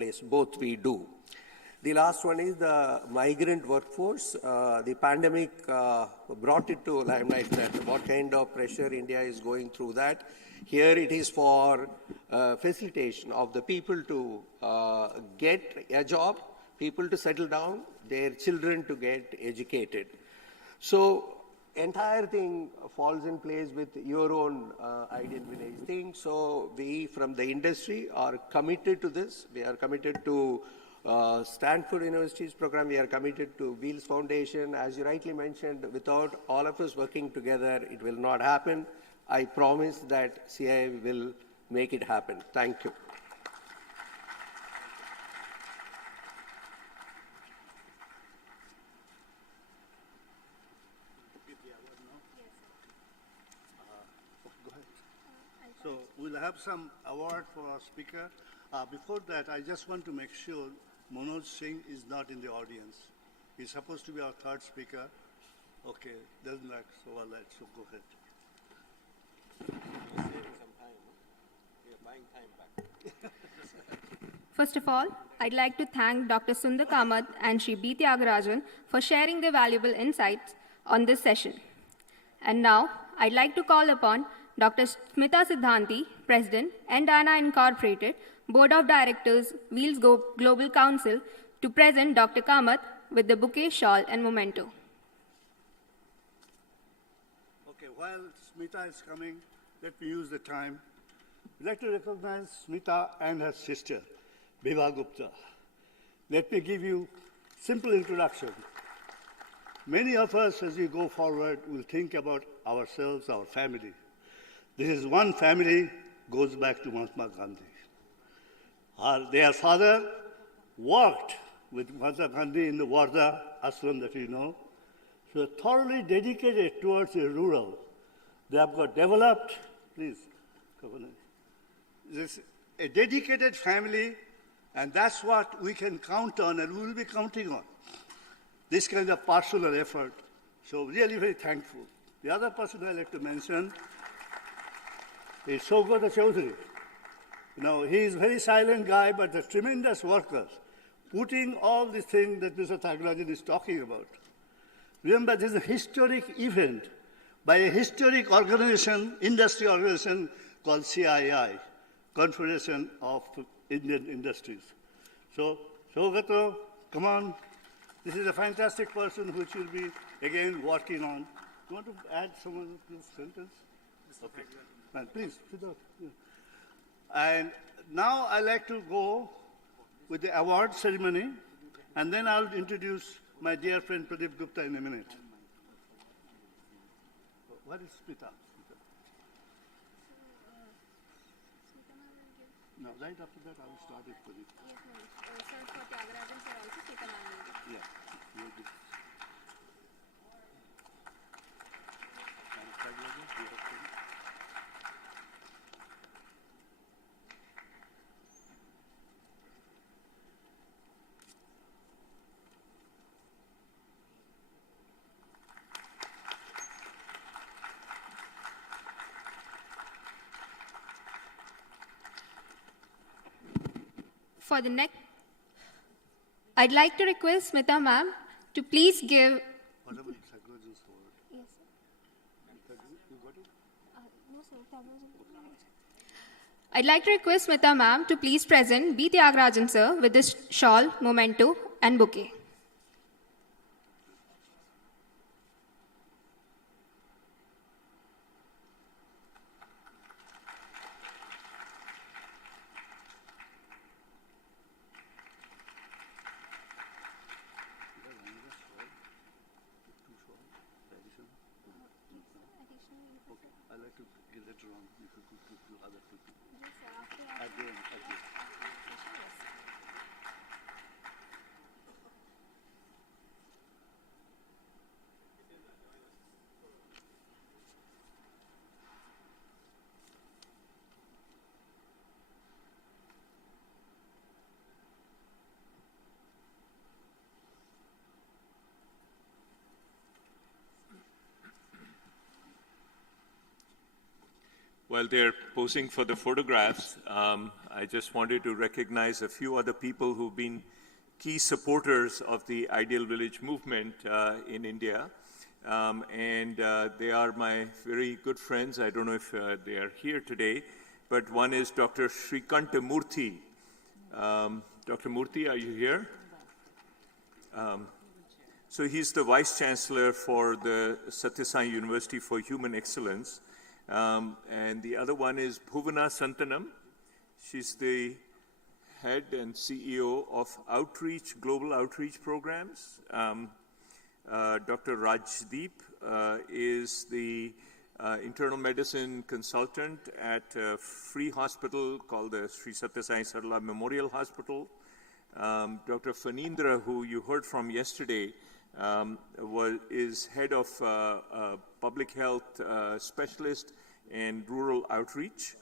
place. Both we do. The last one is the migrant workforce. The pandemic brought it to limelight that what kind of pressure India is going through that. Here it is for facilitation of the people to get a job, people to settle down, their children to get educated. So entire thing falls in place with your own Ideal Village thing. So we from the industry are committed to this. We are committed to Stanford University's program. We are committed to Wheels Foundation. As you rightly mentioned, without all of us working together, it will not happen. I promise that CII will make it happen. Thank you. So we'll have some award for our speaker. Before that, I just want to make sure Manoj Singh is not in the audience. He's supposed to be our third speaker. Okay, doesn't like so well, so go ahead. First of all, I'd like to thank Dr. Sundar Kamath and Shri B. Tyagarajan for sharing their valuable insights on this session. And now, I'd like to call upon Dr. Smita Siddhanti, President, Endana Incorporated, Board of Directors, Wheels Global Council, to present Dr. Kamath with the bouquet, shawl, and memento. Okay, while Smita is coming, let me use the time. I'd like to recognize Smita and her sister, Bhiva Gupta. Let me give you a simple introduction. Many of us, as we go forward, will think about ourselves, our family. This is one family, goes back to Mahatma Gandhi. Their father worked with Mahatma Gandhi in the Wardha ashram that you know. So thoroughly dedicated towards the rural. They have got developed, please, this a dedicated family, and that's what we can count on and we will be counting on. This kind of personal effort. So really very thankful. The other person I'd like to mention is Saugata Chaudhary. You know, he is a very silent guy, but a tremendous worker, putting all the things that Mr. Tyagarajan is talking about. Remember, this is a historic event by a historic organization, industry organization called CII, Confederation of Indian Industries. So, Saugata, come on. This is a fantastic person which will be, again, working on. You want to add some sentence? Okay. Man, please, sit down. Yeah. And now I'd like to go with the award ceremony, and then I'll introduce my dear friend Pradeep Gupta in a minute. What is Smita? No, right after that I will start it, Pradeep. Yes, ma'am. Sir, for Tyagarajan, sir, also Smita ma'am. Yeah. For the next, I'd like to request Smita ma'am to please give. What about Tyagarajan's word? Yes, sir. You got it? No, sir. I'd like to request Smita ma'am to please present B. Tyagarajan sir with this shawl, memento, and bouquet. I like to get it wrong. You could do other people. Again. While they're posing for the photographs, I just wanted to recognize a few other people who've been key supporters of the Ideal Village movement in India. They are my very good friends. I don't know if they are here today, but one is Dr. Shrikanta Murthy. Dr. Murthy, are you here? So he's the Vice Chancellor for the Satya Sai University for Human Excellence. And the other one is Bhuvana Santanam. She's the head and CEO of Outreach, Global Outreach Programs. Dr. Rajdeep is the internal medicine consultant at a free hospital called the Sri Satya Sai Sarla Memorial Hospital. Dr. Fanindra, who you heard from yesterday, is head of public health specialist and rural outreach.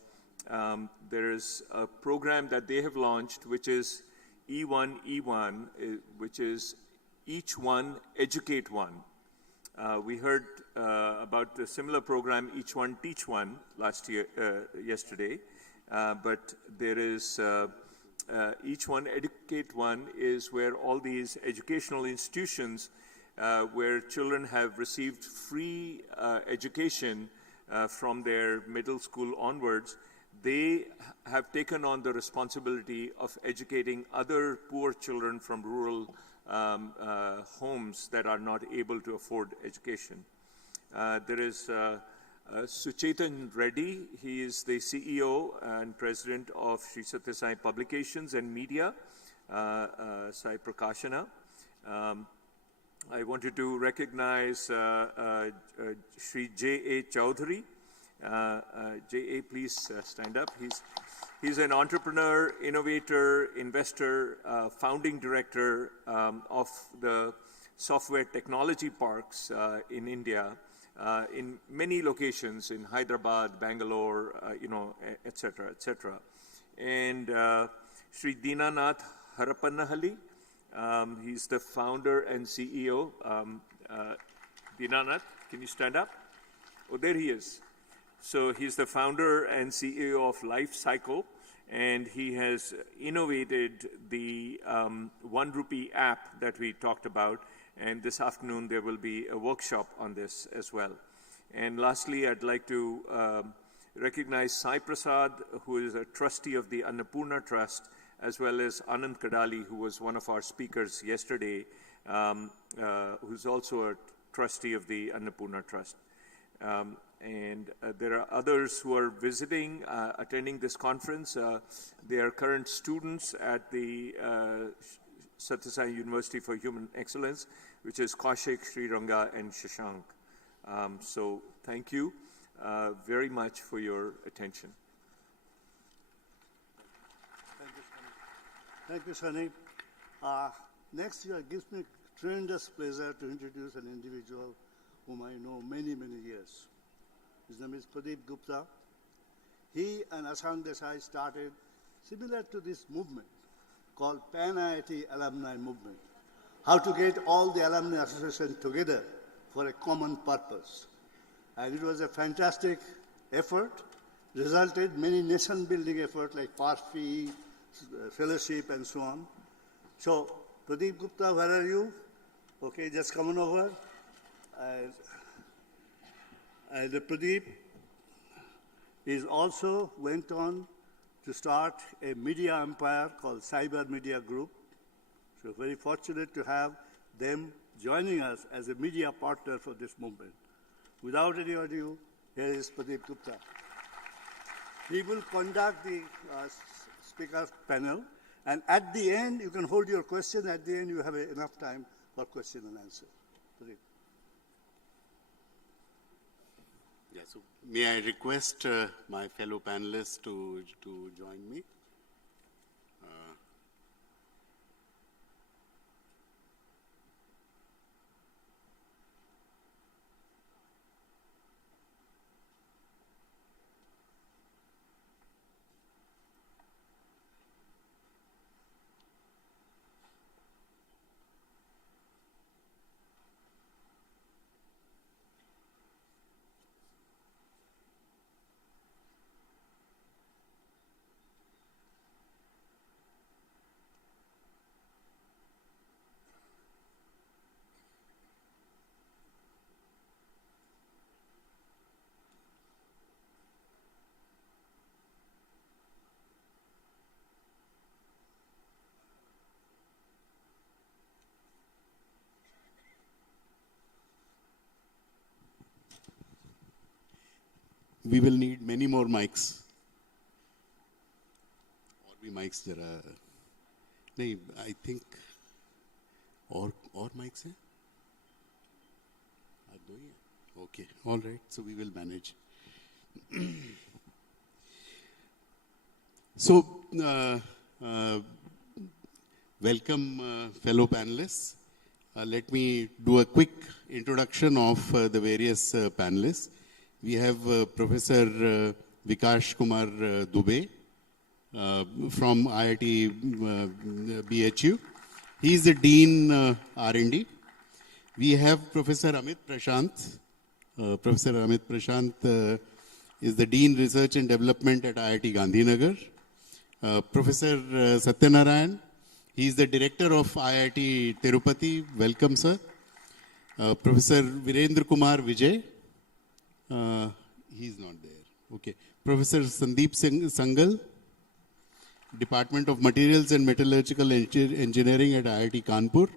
There is a program that they have launched, which is E1E1, which is Each One, Educate One. We heard about the similar program, Each One, Teach One, yesterday. But there is Each One, Educate One is where all these educational institutions where children have received free education from their middle school onwards, they have taken on the responsibility of educating other poor children from rural homes that are not able to afford education. There is Suchetan Reddy. He is the CEO and President of Sri Satya Sai Publications and Media, Sai Prakashana. I wanted to recognize Sri J.A. Chowdhury. J.A., please stand up. He's an entrepreneur, innovator, investor, founding director of the software technology parks in India, in many locations in Hyderabad, Bangalore, et cetera, et cetera. And Sri Dinanath Harapannahalli, he's the founder and CEO. Dinanath, can you stand up? Oh, there he is. So he's the founder and CEO of Life Cycle, and he has innovated the 1 Rupee app that we talked about, and this afternoon there will be a workshop on this as well. And lastly, I'd like to recognize Sai Prasad, who is a trustee of the Annapurna Trust, as well as Anand Kadali, who was one of our speakers yesterday, who's also a trustee of the Annapurna Trust. There are others who are visiting, attending this conference. They are current students at the Satya Sai University for Human Excellence, which is Kaushik, Sriranga, and Shashank. So thank you very much for your attention. Thank you, Sunny. Next year, it gives me tremendous pleasure to introduce an individual whom I know many, many years. His name is Pradeep Gupta. He and Ashank Desai started similar to this movement called Pan-IIT Alumni Movement. How to get all the alumni associations together for a common purpose. And it was a fantastic effort, resulted many nation-building efforts like PARFI, fellowship, and so on. So, Pradeep Gupta, where are you? Okay, just come on over. And Pradeep is also went on to start a media empire called Cyber Media Group. So very fortunate to have them joining us as a media partner for this movement. Without any ado, here is Pradeep Gupta. He will conduct the speaker panel, and at the end, you can hold your question. At the end, you have enough time for question and answer. Pradeep. Yeah, so may I request my fellow panelists to join me? we will need many more mics. और भी mics जरा नहीं, I think और mics हैं? दो ही हैं? Okay, all right. So we will manage. So, welcome, fellow panelists. Let me do a quick introduction of the various panelists. We have Professor Vikash Kumar Dubey from IIT BHU. He is the Dean R&D. We have Professor Amit Prashant. Professor Amit Prashant is the Dean Research and Development at IIT Gandhinagar. Professor Satyanarayan, he is the Director of IIT Tirupati. Welcome, sir. Professor Virendra Kumar Vijay. He is not there. Okay. Professor Sandeep Sangal, Department of Materials and Metallurgical Engineering at IIT Kanpur.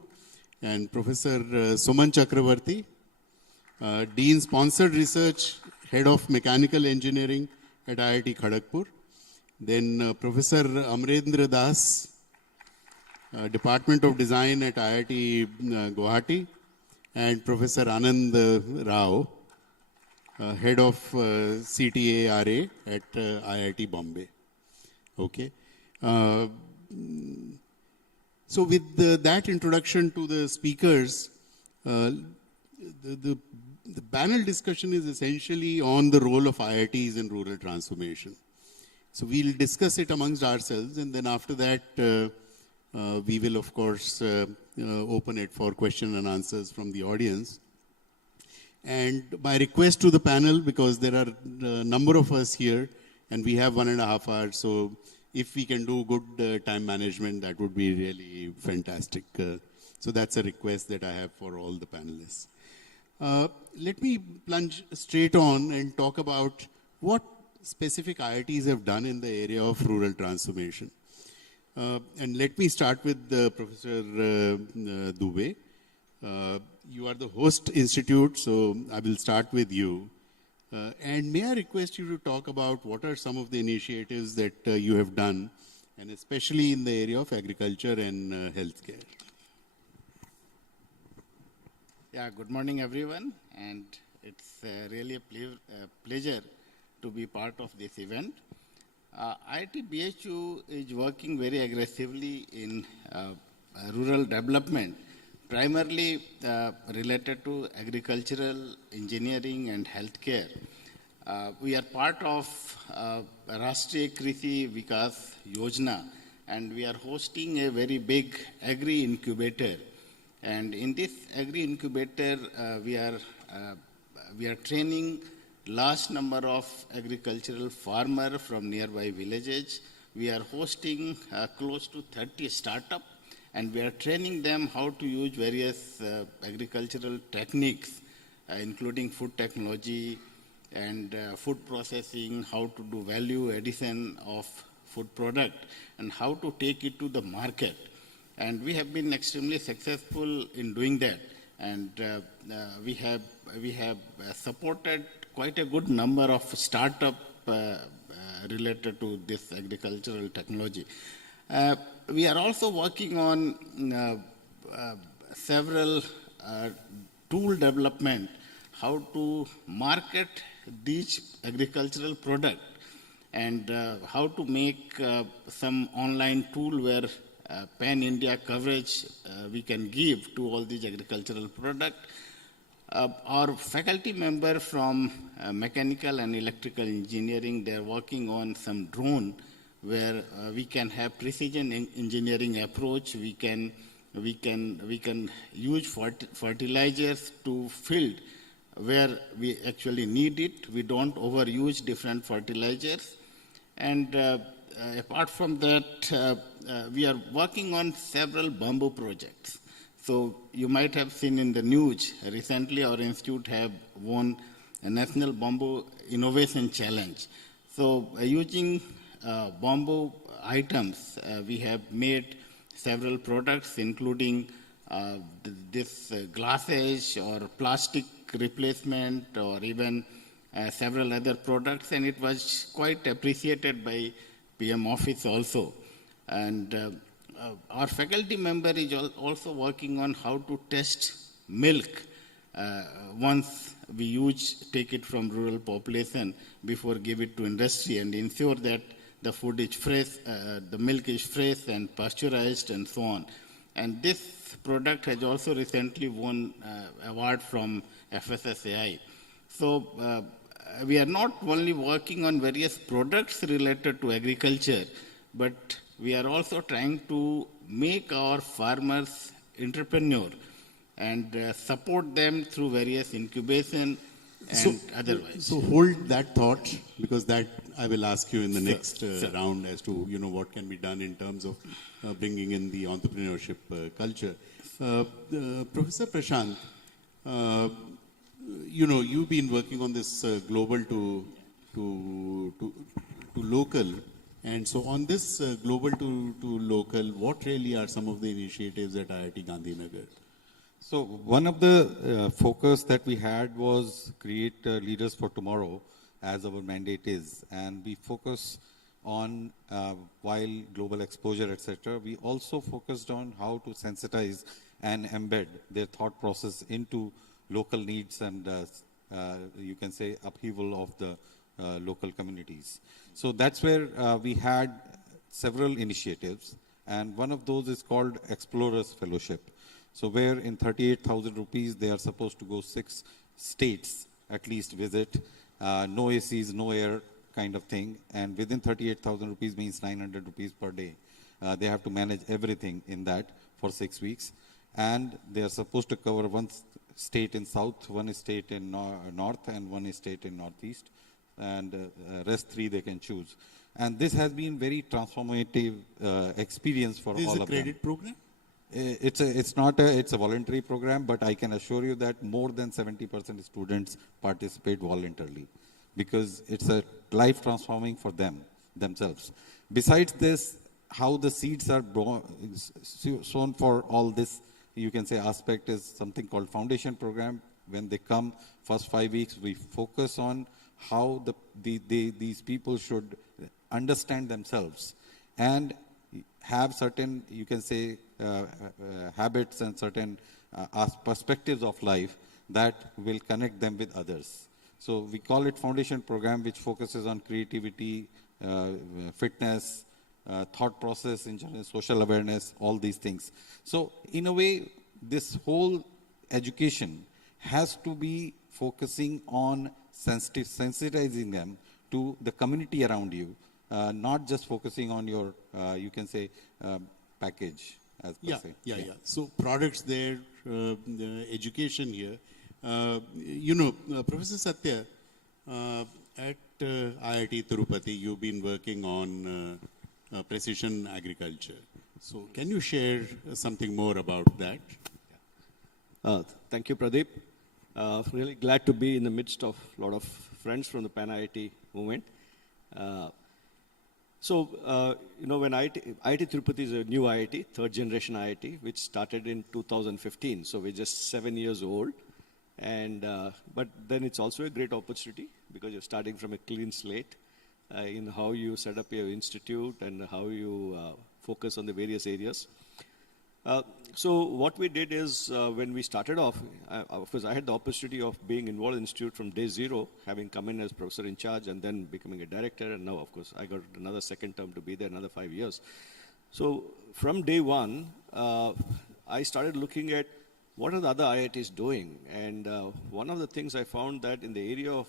And Professor Suman Chakravarti, Dean Sponsored Research, Head of Mechanical Engineering at IIT Kharagpur. Then Professor Amrendra Das, Department of Design at IIT Guwahati. And Professor Anand Rao, Head of CTARA at IIT Bombay. Okay. So with that introduction to the speakers, the panel discussion is essentially on the role of IITs in rural transformation. So we'll discuss it amongst ourselves, and then after that, we will, of course, open it for question and answers from the audience. And my request to the panel, because there are a number of us here, and we have 1.5 hours, so if we can do good time management, that would be really fantastic. So that's a request that I have for all the panelists. Let me plunge straight on and talk about what specific IITs have done in the area of rural transformation. And let me start with Professor Dubey. You are the host institute, so I will start with you. And may I request you to talk about what are some of the initiatives that you have done, and especially in the area of agriculture and healthcare. Yeah, good morning, everyone. And it's really a pleasure to be part of this event. IIT BHU is working very aggressively in rural development, primarily related to agricultural, engineering, and healthcare. We are part of Rashtriya Krishi Vikas Yojana, and we are hosting a very big agri incubator. And in this agri incubator, we are training large number of agricultural farmers from nearby villages. We are hosting close to 30 startups, and we are training them how to use various agricultural techniques, including food technology and food processing, how to do value addition of food product, and how to take it to the market. And we have been extremely successful in doing that. And we have supported quite a good number of startups related to this agricultural technology. We are also working on several tool development, how to market these agricultural products, and how to make some online tool where pan-India coverage we can give to all these agricultural products. Our faculty member from mechanical and electrical engineering, they're working on some drone where we can have precision engineering approach. We can use fertilizers to field where we actually need it. We don't overuse different fertilizers. And apart from that, we are working on several bamboo projects. So you might have seen in the news, recently our institute have won a National Bamboo Innovation Challenge. So using bamboo items, we have made several products, including this glasses or plastic replacement, or even several other products, and it was quite appreciated by PM Office also. And our faculty member is also working on how to test milk once we take it from rural population before give it to industry and ensure that the food is fresh, the milk is fresh and pasteurized and so on. And this product has also recently won award from FSSAI. So we are not only working on various products related to agriculture, but we are also trying to make our farmers entrepreneur and support them through various incubation and otherwise. So hold that thought, because that I will ask you in the next round as to what can be done in terms of bringing in the entrepreneurship culture. Professor Prashant, you've been working on this global to local, and so on this global to local, what really are some of the initiatives at IIT Gandhinagar? So one of the focus that we had was create leaders for tomorrow, as our mandate is, and we focus on while global exposure, etc. We also focused on how to sensitize and embed their thought process into local needs and you can say upheaval of the local communities. So that's where we had several initiatives, and one of those is called Explorers Fellowship. So where in 38,000 rupees, they are supposed to go 6 states at least visit, no ACs, no air kind of thing. And within 38,000 rupees means 900 rupees per day. They have to manage everything in that for 6 weeks. And they are supposed to cover one state in south, one state in north, and one state in northeast. And rest 3 they can choose. And this has been very transformative experience for all of them. Is it a credit program? It's a voluntary program, but I can assure you that more than 70% students participate voluntarily, because it's a life transforming for themselves. Besides this, how the seeds are sown for all this, you can say, aspect is something called foundation program. When they come first 5 weeks, we focus on how these people should understand themselves and have certain, you can say, habits and certain perspectives of life that will connect them with others. So we call it foundation program, which focuses on creativity, fitness, thought process, in general, social awareness, all these things. So in a way, this whole education has to be focusing on sensitizing them to the community around you, not just focusing on your, you can say, package. As per se. Yeah. So products there, the education here. Professor Satya, at IIT Tirupati, you've been working on precision agriculture. So can you share something more about that? Thank you, Pradeep. Really glad to be in the midst of a lot of friends from the Pan IIT movement. When IIT Tirupati is a new IIT, third generation IIT, which started in 2015. So we're just 7 years old. And, but then it's also a great opportunity because you're starting from a clean slate in how you set up your institute and how you focus on the various areas. So what we did is when we started off, of course, I had the opportunity of being involved in the institute from day 0, having come in as professor in charge and then becoming a director. And now, of course, I got another second term to be there, another 5 years. So from day 1, I started looking at what are the other IITs doing. And one of the things I found that in the area of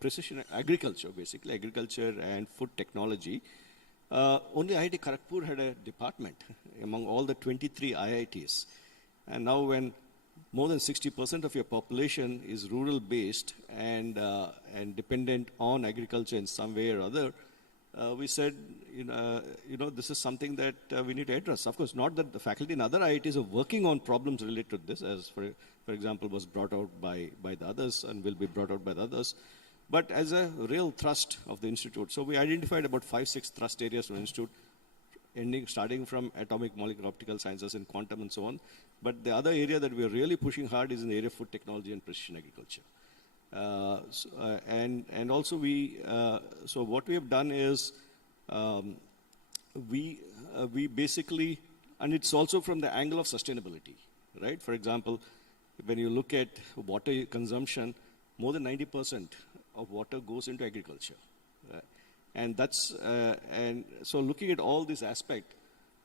precision agriculture, basically agriculture and food technology, only IIT Kharagpur had a department among all the 23 IITs. And now when more than 60% of your population is rural based and dependent on agriculture in some way or other, we said, this is something that we need to address. Of course, not that the faculty in other IITs are working on problems related to this, as for example was brought out by the others and will be brought out by the others, but as a real thrust of the institute. So we identified about 5-6 thrust areas from the institute, starting from atomic, molecular, optical sciences and quantum and so on. But the other area that we are really pushing hard is in the area of food technology and precision agriculture. And also so what we have done is we basically, and it's also from the angle of sustainability, right? For example, when you look at water consumption, more than 90% of water goes into agriculture. And that's, and so looking at all this aspect,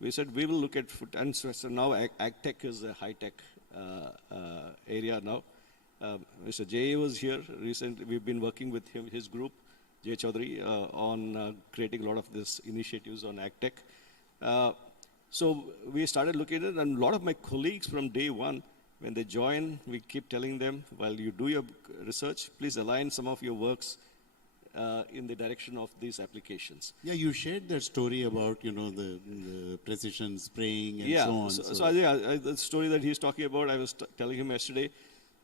we said we will look at food. And so now AgTech is a high-tech area now. Mr. Jay was here recently. We've been working with him, his group, Jay Chaudhary, on creating a lot of these initiatives on AgTech. So we started looking at it, and a lot of my colleagues from day one, when they join, we keep telling them, while you do your research, please align some of your works in the direction of these applications. Yeah, you shared that story about, the precision spraying and so on. So the story that he's talking about, I was telling him yesterday.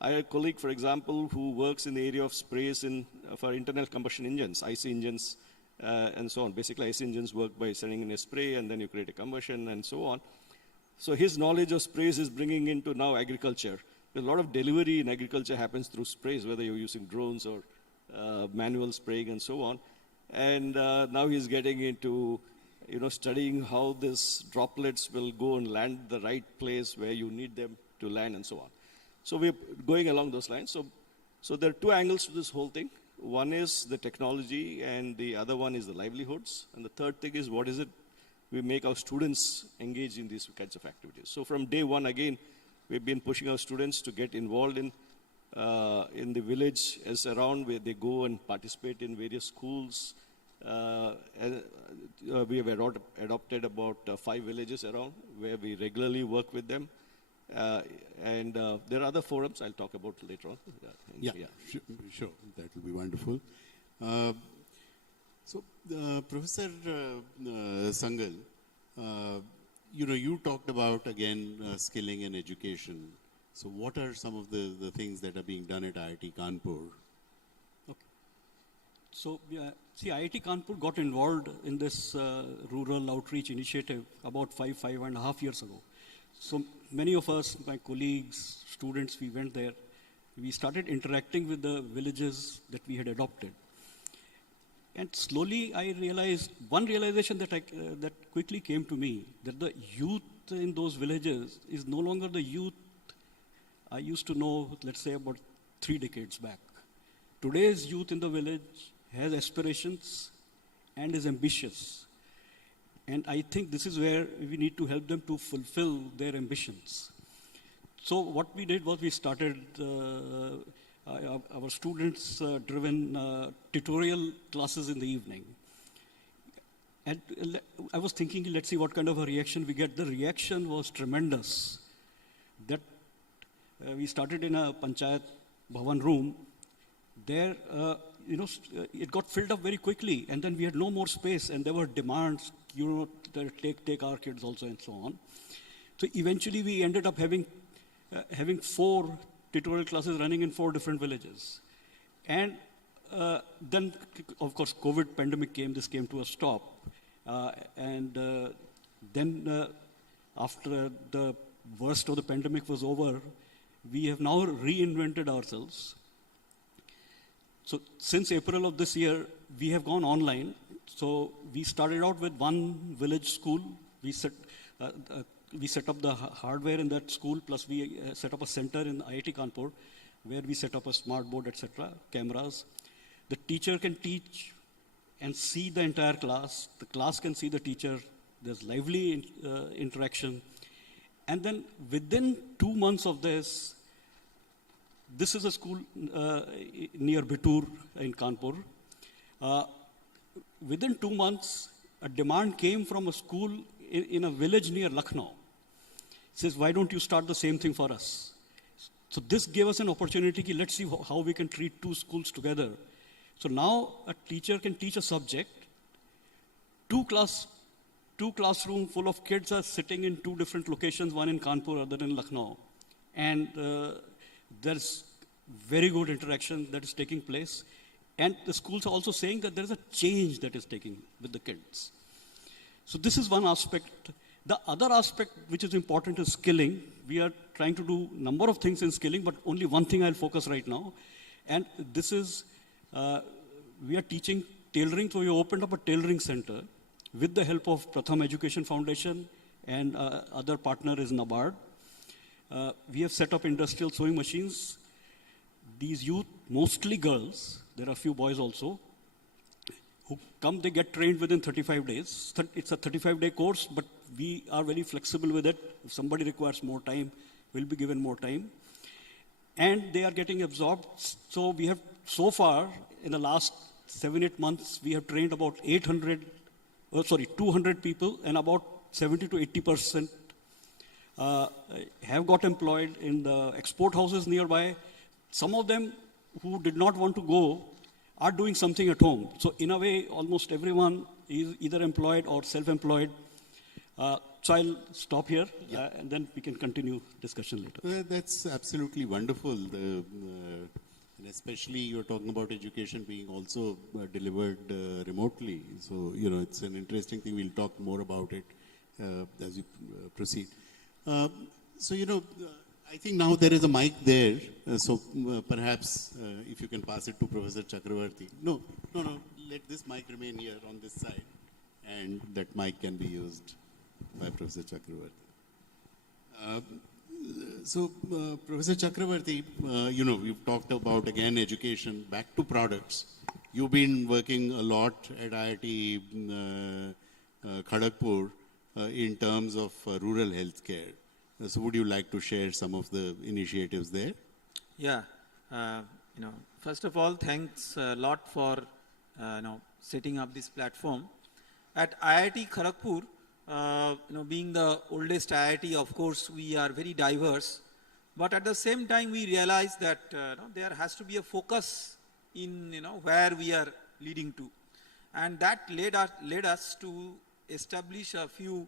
I had a colleague, for example, who works in the area of sprays for internal combustion engines, IC engines, and so on. Basically, IC engines work by sending in a spray, and then you create a combustion, and so on. So his knowledge of sprays is bringing into now agriculture. A lot of delivery in agriculture happens through sprays, whether you're using drones or manual spraying and so on. And now he's getting into, studying how these droplets will go and land the right place where you need them to land and so on. So we're going along those lines. So there are two angles to this whole thing. One is the technology, and the other one is the livelihoods. And the third thing is, what is it we make our students engage in these kinds of activities. So from day one, again, we've been pushing our students to get involved in the village as around, where they go and participate in various schools. We have adopted about 5 villages around where we regularly work with them. And there are other forums I'll talk about later on. Sure. That will be wonderful. So, Professor Sangal, you talked about, again, skilling and education. So what are some of the things that are being done at IIT Kanpur? Okay. So, see, IIT Kanpur got involved in this rural outreach initiative about 5.5 years ago. So many of us, my colleagues, students, we went there. We started interacting with the villages that we had adopted. And slowly I realized, one realization that quickly came to me, that the youth in those villages is no longer the youth I used to know, let's say, about 3 decades back. Today's youth in the village has aspirations and is ambitious. And I think this is where we need to help them to fulfill their ambitions. So what we did was we started our students-driven tutorial classes in the evening. And I was thinking, let's see what kind of a reaction we get. The reaction was tremendous. That we started in a Panchayat Bhavan room. There, it got filled up very quickly, and then we had no more space, and there were demands, take our kids also, and so on. So eventually we ended up having 4 tutorial classes running in 4 different villages. And then, of course, COVID pandemic came, this came to a stop. Then after the worst of the pandemic was over, we have now reinvented ourselves. So since April of this year, we have gone online. So we started out with one village school. We set up the hardware in that school, plus we set up a center in IIT Kanpur, where we set up a smart board, etc., cameras. The teacher can teach and see the entire class. The class can see the teacher. There's lively interaction. And then within 2 months of this is a school near Bitur in Kanpur. Within 2 months, a demand came from a school in a village near Lucknow. It says, why don't you start the same thing for us? So this gave us an opportunity, let's see how we can treat 2 schools together. So now a teacher can teach a subject. 2 classroom full of kids are sitting in 2 different locations, one in Kanpur, other in Lucknow. And there's very good interaction that is taking place. And the schools are also saying that there's a change that is taking with the kids. So this is one aspect. The other aspect which is important is skilling. We are trying to do a number of things in skilling, but only one thing I'll focus right now. And this is, we are teaching tailoring, so we opened up a tailoring center with the help of Pratham Education Foundation and other partner is NABARD. We have set up industrial sewing machines. These youth, mostly girls, there are a few boys also, who come, they get trained within 35 days. It's a 35-day course, but we are very flexible with it. If somebody requires more time, we'll be given more time. And they are getting absorbed. So we have, so far, in the last 7-8 months, we have trained about 200 people, and about 70 to 80% have got employed in the export houses nearby. Some of them who did not want to go are doing something at home. So in a way, almost everyone is either employed or self-employed. So I'll stop here, and then we can continue discussion later. That's absolutely wonderful. And especially you're talking about education being also delivered remotely. So, you know, it's an interesting thing. We'll talk more about it as we proceed. So, you know, I think now there is a mic there. Perhaps if you can pass it to Professor Chakravarti. No, let this mic remain here on this side. And that mic can be used by Professor Chakravarti. Professor Chakravarti, you know, we've talked about, again, education, back to products. You've been working a lot at IIT Kharagpur in terms of rural healthcare. So would you like to share some of the initiatives there? Yeah, you know, first of all, thanks a lot for, you know, setting up this platform. At IIT Kharagpur, you know, being the oldest IIT, of course, we are very diverse. But at the same time, we realize that you know, there has to be a focus in, you know, where we are leading to. And that led us to establish a few,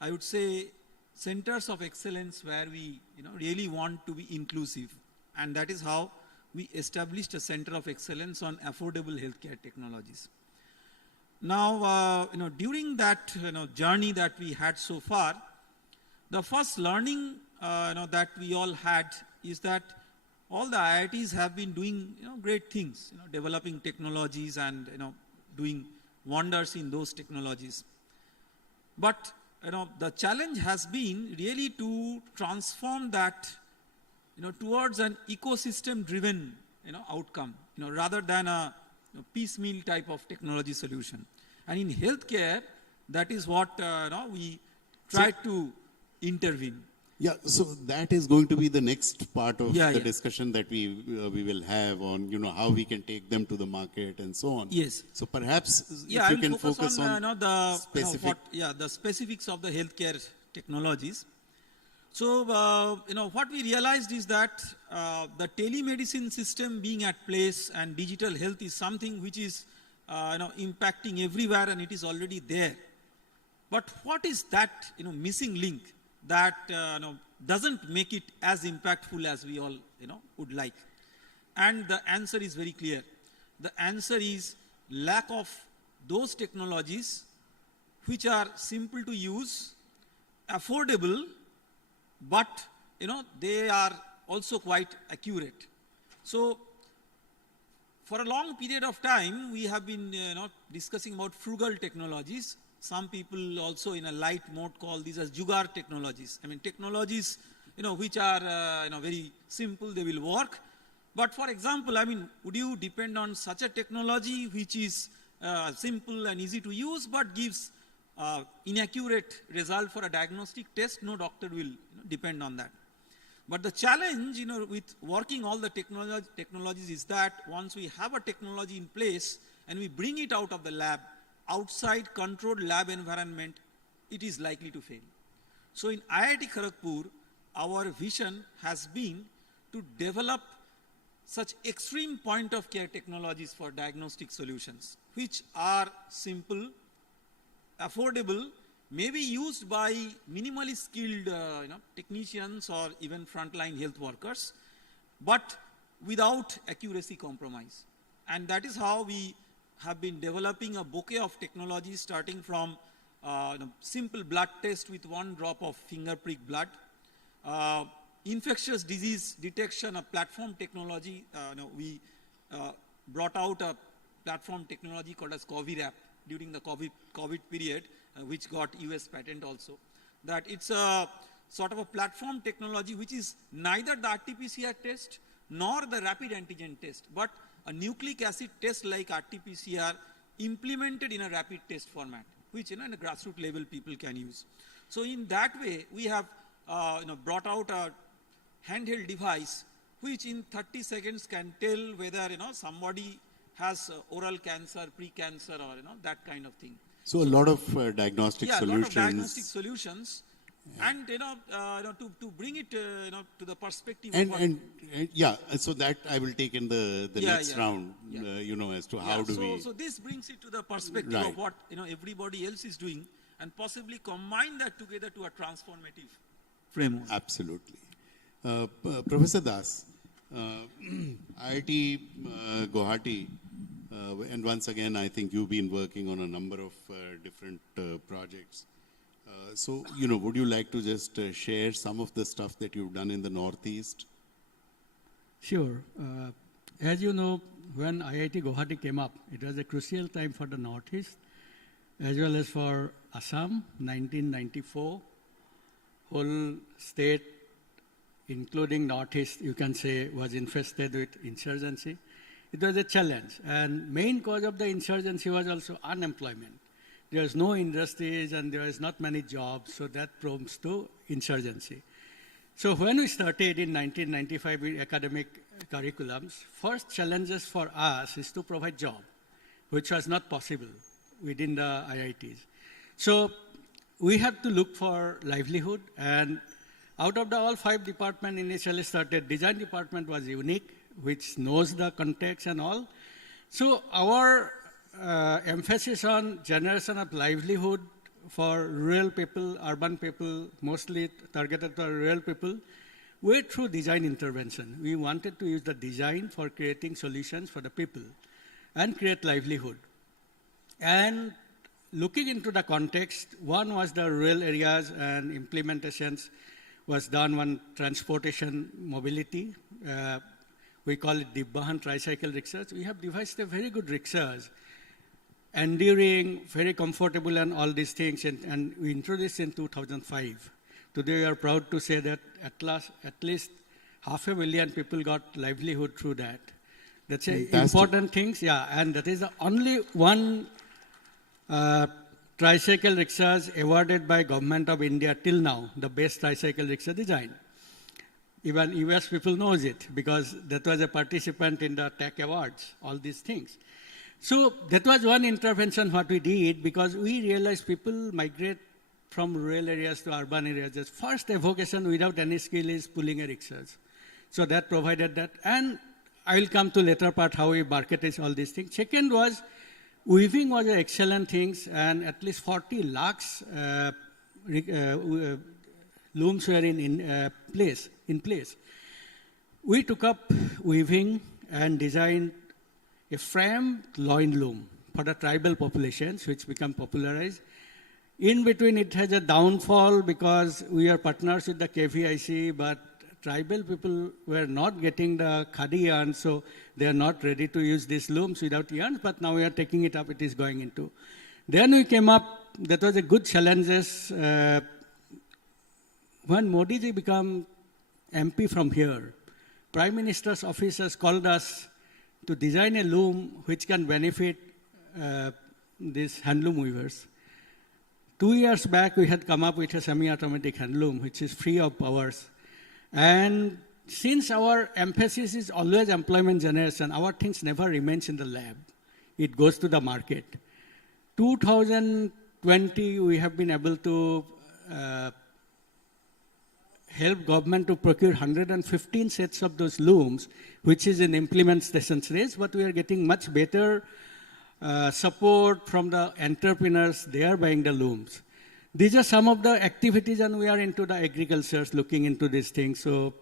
I would say, centers of excellence where we, you know, really want to be inclusive. And that is how we established a center of excellence on affordable healthcare technologies. Now, you know, during that, you know, journey that we had so far, the first learning, you know, that we all had is that all the IITs have been doing, you know, great things, you know, developing technologies and, you know, doing wonders in those technologies. But, you know, the challenge has been really to transform that, you know, towards an ecosystem-driven, you know, outcome, you know, rather than a piecemeal type of technology solution. And in healthcare, that is what you know, we try to intervene. Yeah, so that is going to be the next part of the Yeah. discussion that we will have on, you know, how we can take them to the market and so on. Yes. So perhaps Yeah, if you I can will focus on you know, the specific. the specifics of the healthcare technologies. So, you know, what we realized is that the telemedicine system being at place and digital health is something which is, you know, impacting everywhere, and it is already there. But what is that, you know, missing link that, you know, doesn't make it as impactful as we all, you know, would like? And the answer is very clear. The answer is lack of those technologies which are simple to use, affordable, but, you know, they are also quite accurate. So, for a long period of time, we have been, you know, discussing about frugal technologies. Some people also in a light mode call these as jugaad technologies. I mean, technologies, you know, which are, you know, very simple, they will work. But for example, I mean, would you depend on such a technology which is simple and easy to use, but gives inaccurate result for a diagnostic test? No doctor will, you know, depend on that. But the challenge, you know, with working all the technologies is that once we have a technology in place and we bring it out of the lab, outside controlled lab environment, it is likely to fail. So in IIT Kharagpur, our vision has been to develop such extreme point of care technologies for diagnostic solutions, which are simple, affordable, may be used by minimally skilled you know, technicians or even frontline health workers, but without accuracy compromise. And that is how we have been developing a bouquet of technologies, starting from you know, simple blood test with 1 drop of finger prick blood, infectious disease detection, a platform technology. You know, we brought out a platform technology called as COVI-RAP during the COVID period, which got US patent also. That it's a sort of a platform technology which is neither the RT-PCR test nor the rapid antigen test, but a nucleic acid test like RT-PCR implemented in a rapid test format, which in a grassroots level people can use. So in that way, we have brought out a handheld device which in 30 seconds can tell whether somebody has oral cancer, pre-cancer, or that kind of thing. So a lot of diagnostic yeah, solutions. A lot of diagnostic solutions. Yeah. And to bring it to the perspective and yeah, so that I will take in the next round, as to how do we. So this brings it to the perspective of what everybody else is doing, and possibly combine that together to a transformative framework. Absolutely, Professor Das, IIT Guwahati, and once again I think you've been working on a number of different projects. So, would you like to just share some of the stuff that you've done in the Northeast? Sure. As you know, when IIT Guwahati came up, it was a crucial time for the Northeast, as well as for Assam, 1994. Whole state, including Northeast, you can say, was infested with insurgency. It was a challenge. And main cause of the insurgency was also unemployment. There was no industries and there was not many jobs, so that prompts to insurgency. So when we started in 1995 with academic curriculums, first challenges for us is to provide job, which was not possible within the IITs. So we had to look for livelihood, and out of the all 5 departments initially started, design department was unique, which knows the context and all. So our emphasis on generation of livelihood for rural people, urban people, mostly targeted to rural people, were through design intervention. We wanted to use the design for creating solutions for the people and create livelihood. And looking into the context, one was the rural areas and implementations was done on transportation mobility. We call it Dibbahan tricycle rickshaws. We have devised a very good rickshaws, enduring, very comfortable and all these things, and we introduced in 2005. Today we are proud to say that at least 500,000 people got livelihood through that. That's important things, and that is the only one tricycle rickshaws awarded by Government of India till now, the best tricycle rickshaw design. Even US people knows it because that was a participant in the Tech Awards, all these things. So that was one intervention what we did, because we realized people migrate from rural areas to urban areas. The first evocation without any skill is pulling a rickshaws. So that provided that. And I will come to later part how we marketed all these things. Second was weaving was an excellent thing, and at least 40 lakhs looms were in place. We took up weaving and designed a framed loin loom for the tribal populations, which become popularized. In between, it has a downfall because we are partners with the KVIC, but tribal people were not getting the khadi yarn, so they are not ready to use these looms without yarns, but now we are taking it up, it is going into. Then we came up, that was a good challenges. When Modi ji became MP from here, Prime Minister's office has called us to design a loom which can benefit these handloom weavers. 2 years back, we had come up with a semi-automatic handloom, which is free of powers. And since our emphasis is always employment generation, our things never remains in the lab. It goes to the market. 2020, we have been able to help government to procure 115 sets of those looms, which is in implementation stage, but we are getting much better support from the entrepreneurs. They are buying the looms. These are some of the activities, and we are into the agriculture, looking into these things. So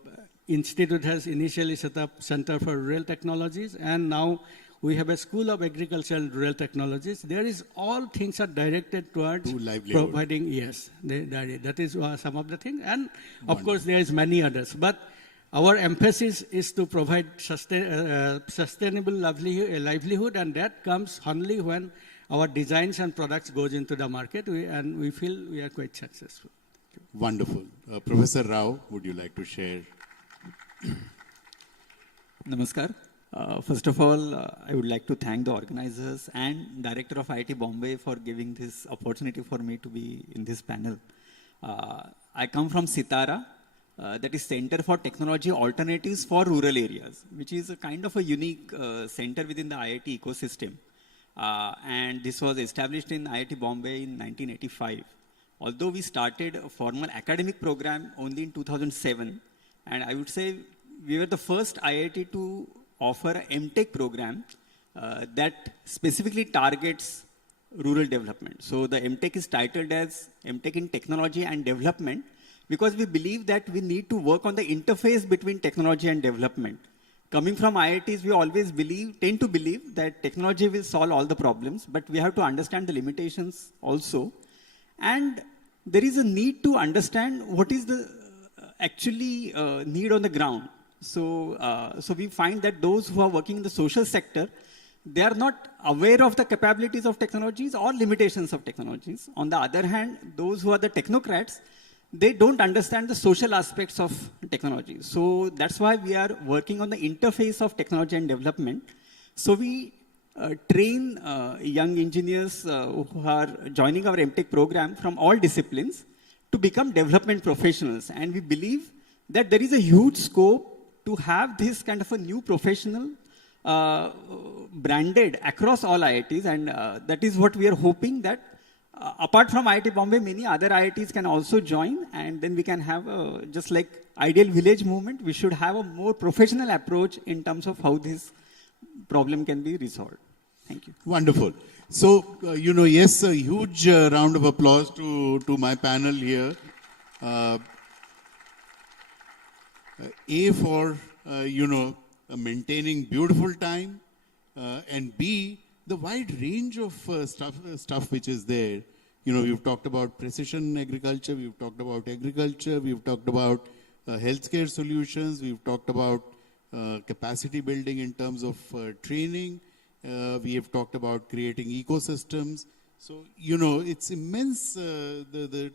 Institute has initially set up Center for Rural Technologies, and now we have a School of Agriculture and Rural Technologies. There is all things are directed towards providing, that is some of the things. And of course, there is many others. But our emphasis is to provide sustainable livelihood, and that comes only when our designs and products goes into the market, and we feel we are quite successful. Wonderful. Professor Rao, would you like to share? Namaskar. First of all, I would like to thank the organizers and Director of IIT Bombay for giving this opportunity for me to be in this panel. I come from Sitara, that is Center for Technology Alternatives for Rural Areas, which is a kind of a unique center within the IIT ecosystem. And this was established in IIT Bombay in 1985. Although we started a formal academic program only in 2007, and I would say we were the first IIT to offer an MTech program that specifically targets rural development. So the MTech is titled as MTech in Technology and Development, because we believe that we need to work on the interface between technology and development. Coming from IITs, we always tend to believe that technology will solve all the problems, but we have to understand the limitations also. And there is a need to understand what is the actually need on the ground. So we find that those who are working in the social sector, they are not aware of the capabilities of technologies or limitations of technologies. On the other hand, those who are the technocrats, they don't understand the social aspects of technology. So that's why we are working on the interface of technology and development. So we train young engineers who are joining our MTech program from all disciplines to become development professionals. And we believe that there is a huge scope to have this kind of a new professional branded across all IITs. And that is what we are hoping, that apart from IIT Bombay, many other IITs can also join, and then we can have just like Ideal Village movement, we should have a more professional approach in terms of how this problem can be resolved. Thank you. Wonderful. So, yes, a huge round of applause to my panel here. A, for, maintaining beautiful time, and B, the wide range of stuff which is there. We've talked about precision agriculture, we've talked about agriculture, we've talked about healthcare solutions, we've talked about capacity building in terms of training, we have talked about creating ecosystems. So, it's immense, the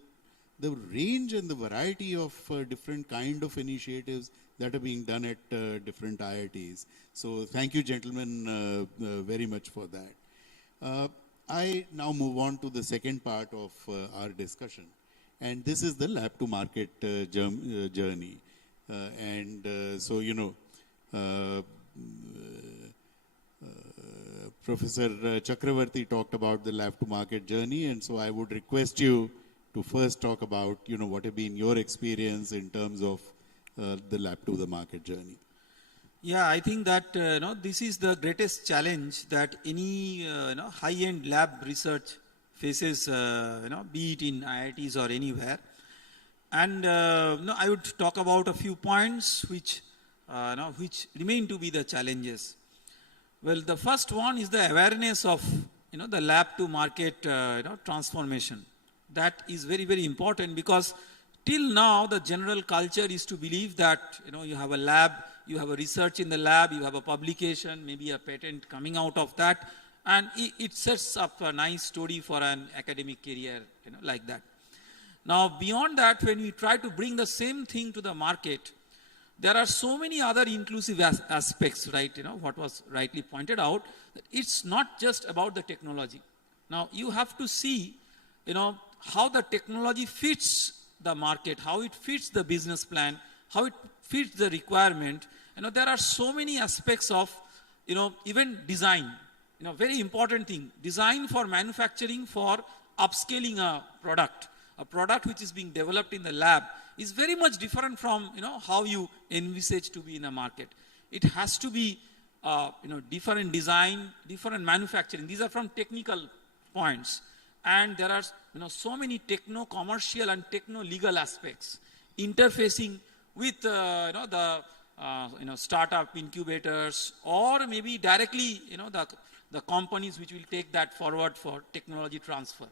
range and the variety of different kind of initiatives that are being done at different IITs. So thank you, gentlemen, very much for that. I now move on to the second part of our discussion. And this is the lab to market journey. Professor Chakravarti talked about the lab to market journey. And so I would request you to first talk about, what have been your experience in terms of the lab to the market journey. Yeah, I think that this is the greatest challenge that any high-end lab research faces, be it in IITs or anywhere. And I would talk about a few points which remain to be the challenges. Well, the first one is the awareness of the lab to market transformation. That is very, very important, because till now the general culture is to believe that you have a lab, you have a research in the lab, you have a publication, maybe a patent coming out of that, and it sets up a nice story for an academic career, like that. Now, beyond that, when we try to bring the same thing to the market, there are so many other inclusive aspects, right? What was rightly pointed out, that it's not just about the technology. Now, you have to see, how the technology fits the market, how it fits the business plan, how it fits the requirement. There are so many aspects of, even design, very important thing. Design for manufacturing, for upscaling a product which is being developed in the lab is very much different from, how you envisage to be in a market. It has to be, different design, different manufacturing. These are from technical points. And there are so many techno-commercial and techno-legal aspects interfacing with the startup incubators, or maybe directly the companies which will take that forward for technology transfer.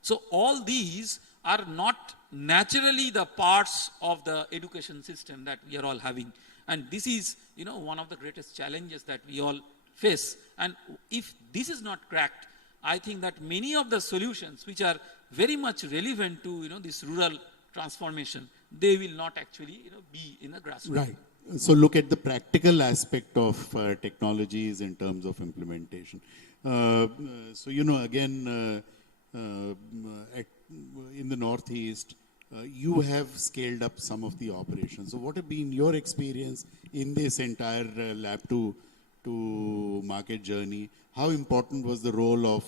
So all these are not naturally the parts of the education system that we are all having. And this is, one of the greatest challenges that we all face. And if this is not cracked, I think that many of the solutions which are very much relevant to, this rural transformation, they will not actually, be in the grassroots. Right. So look at the practical aspect of technologies in terms of implementation. So, again, in the Northeast, you have scaled up some of the operations. So what have been your experience in this entire lab to market journey? How important was the role of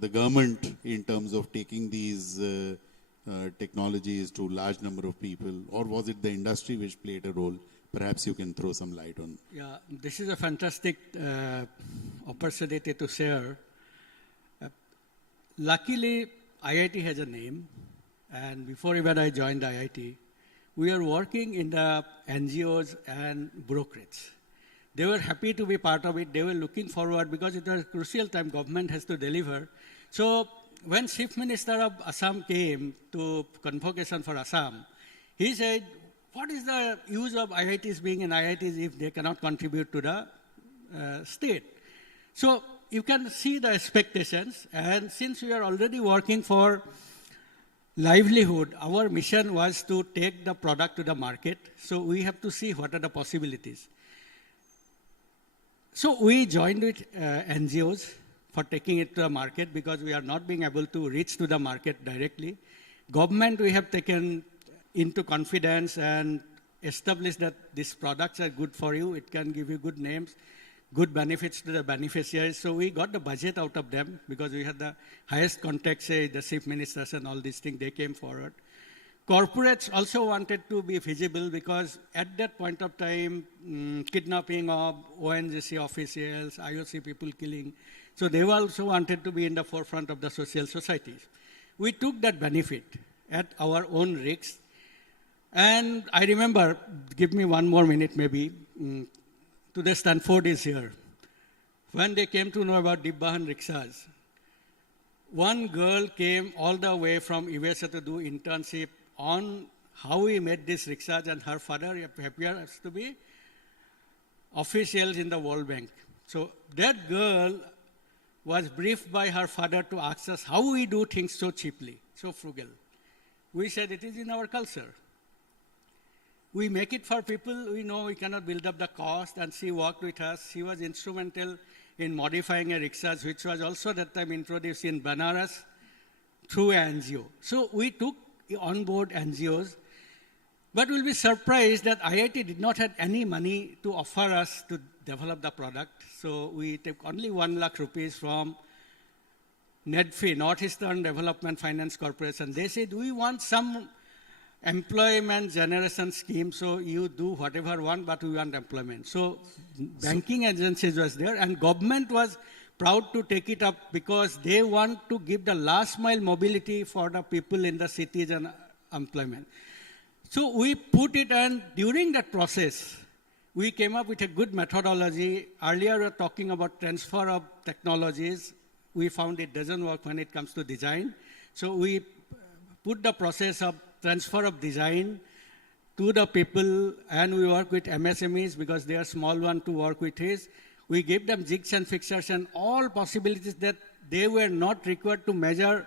the government in terms of taking these technologies to large number of people, or was it the industry which played a role? Perhaps you can throw some light on. Yeah, this is a fantastic opportunity to share. Luckily, IIT has a name, and before even I joined IIT, we are working in the NGOs and brokerage. They were happy to be part of it. They were looking forward because it was a crucial time government has to deliver. So when Chief Minister of Assam came to convocation for Assam, he said, what is the use of IITs being in IITs if they cannot contribute to the state? So you can see the expectations, and since we are already working for livelihood, our mission was to take the product to the market, so we have to see what are the possibilities. So we joined with NGOs for taking it to the market because we are not being able to reach to the market directly. Government we have taken into confidence and established that these products are good for you, it can give you good names, good benefits to the beneficiaries. So we got the budget out of them because we had the highest contact, say the chief ministers and all these things, they came forward. Corporates also wanted to be visible because at that point of time, kidnapping of ONGC officials, IOC people killing, so they also wanted to be in the forefront of the social societies. We took that benefit at our own risk. And I remember, give me one more minute maybe, today Stanford is here. When they came to know about Dibbahan rickshaws, one girl came all the way from USA to do internship on how we made these rickshaws, and her father appears to be officials in the World Bank. So that girl was briefed by her father to ask us how we do things so cheaply, so frugal. We said it is in our culture. We make it for people, we know we cannot build up the cost, and she worked with us. She was instrumental in modifying a rickshaw, which was also at that time introduced in Banaras through an NGO. So we took on board NGOs, but we'll be surprised that IIT did not have any money to offer us to develop the product. So we took only 1 lakh rupees from NEDFI, Northeastern Development Finance Corporation. They said, we want some employment generation scheme, so you do whatever you want, but we want employment. So banking agencies was there, and government was proud to take it up because they want to give the last mile mobility for the people in the cities and employment. So we put it, and during that process, we came up with a good methodology. Earlier we were talking about transfer of technologies. We found it doesn't work when it comes to design. So we put the process of transfer of design to the people, and we work with MSMEs because they are small one to work with his. We gave them jigs and fixtures and all possibilities that they were not required to measure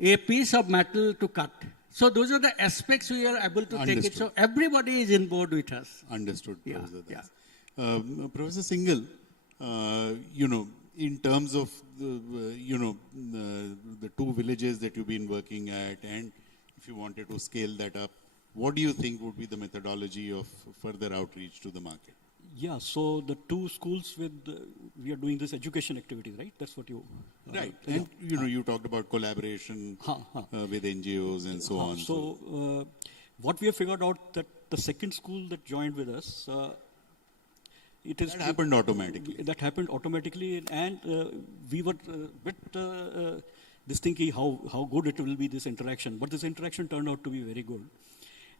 a piece of metal to cut. So those are the aspects we are able to take it. So everybody is in board with us. Understood, Yeah, Professor. Yeah. Professor Singhal, in terms of the 2 villages that you've been working at, and if you wanted to scale that up, what do you think would be the methodology of further outreach to the market? Yeah, so the 2 schools with, we are doing this education activity, right? That's what you... Right, and you talked about collaboration with NGOs and so on. So what we have figured out that the second school that joined with us, it is... That happened automatically. That happened automatically, and we were this thinking how good it will be, this interaction. But this interaction turned out to be very good.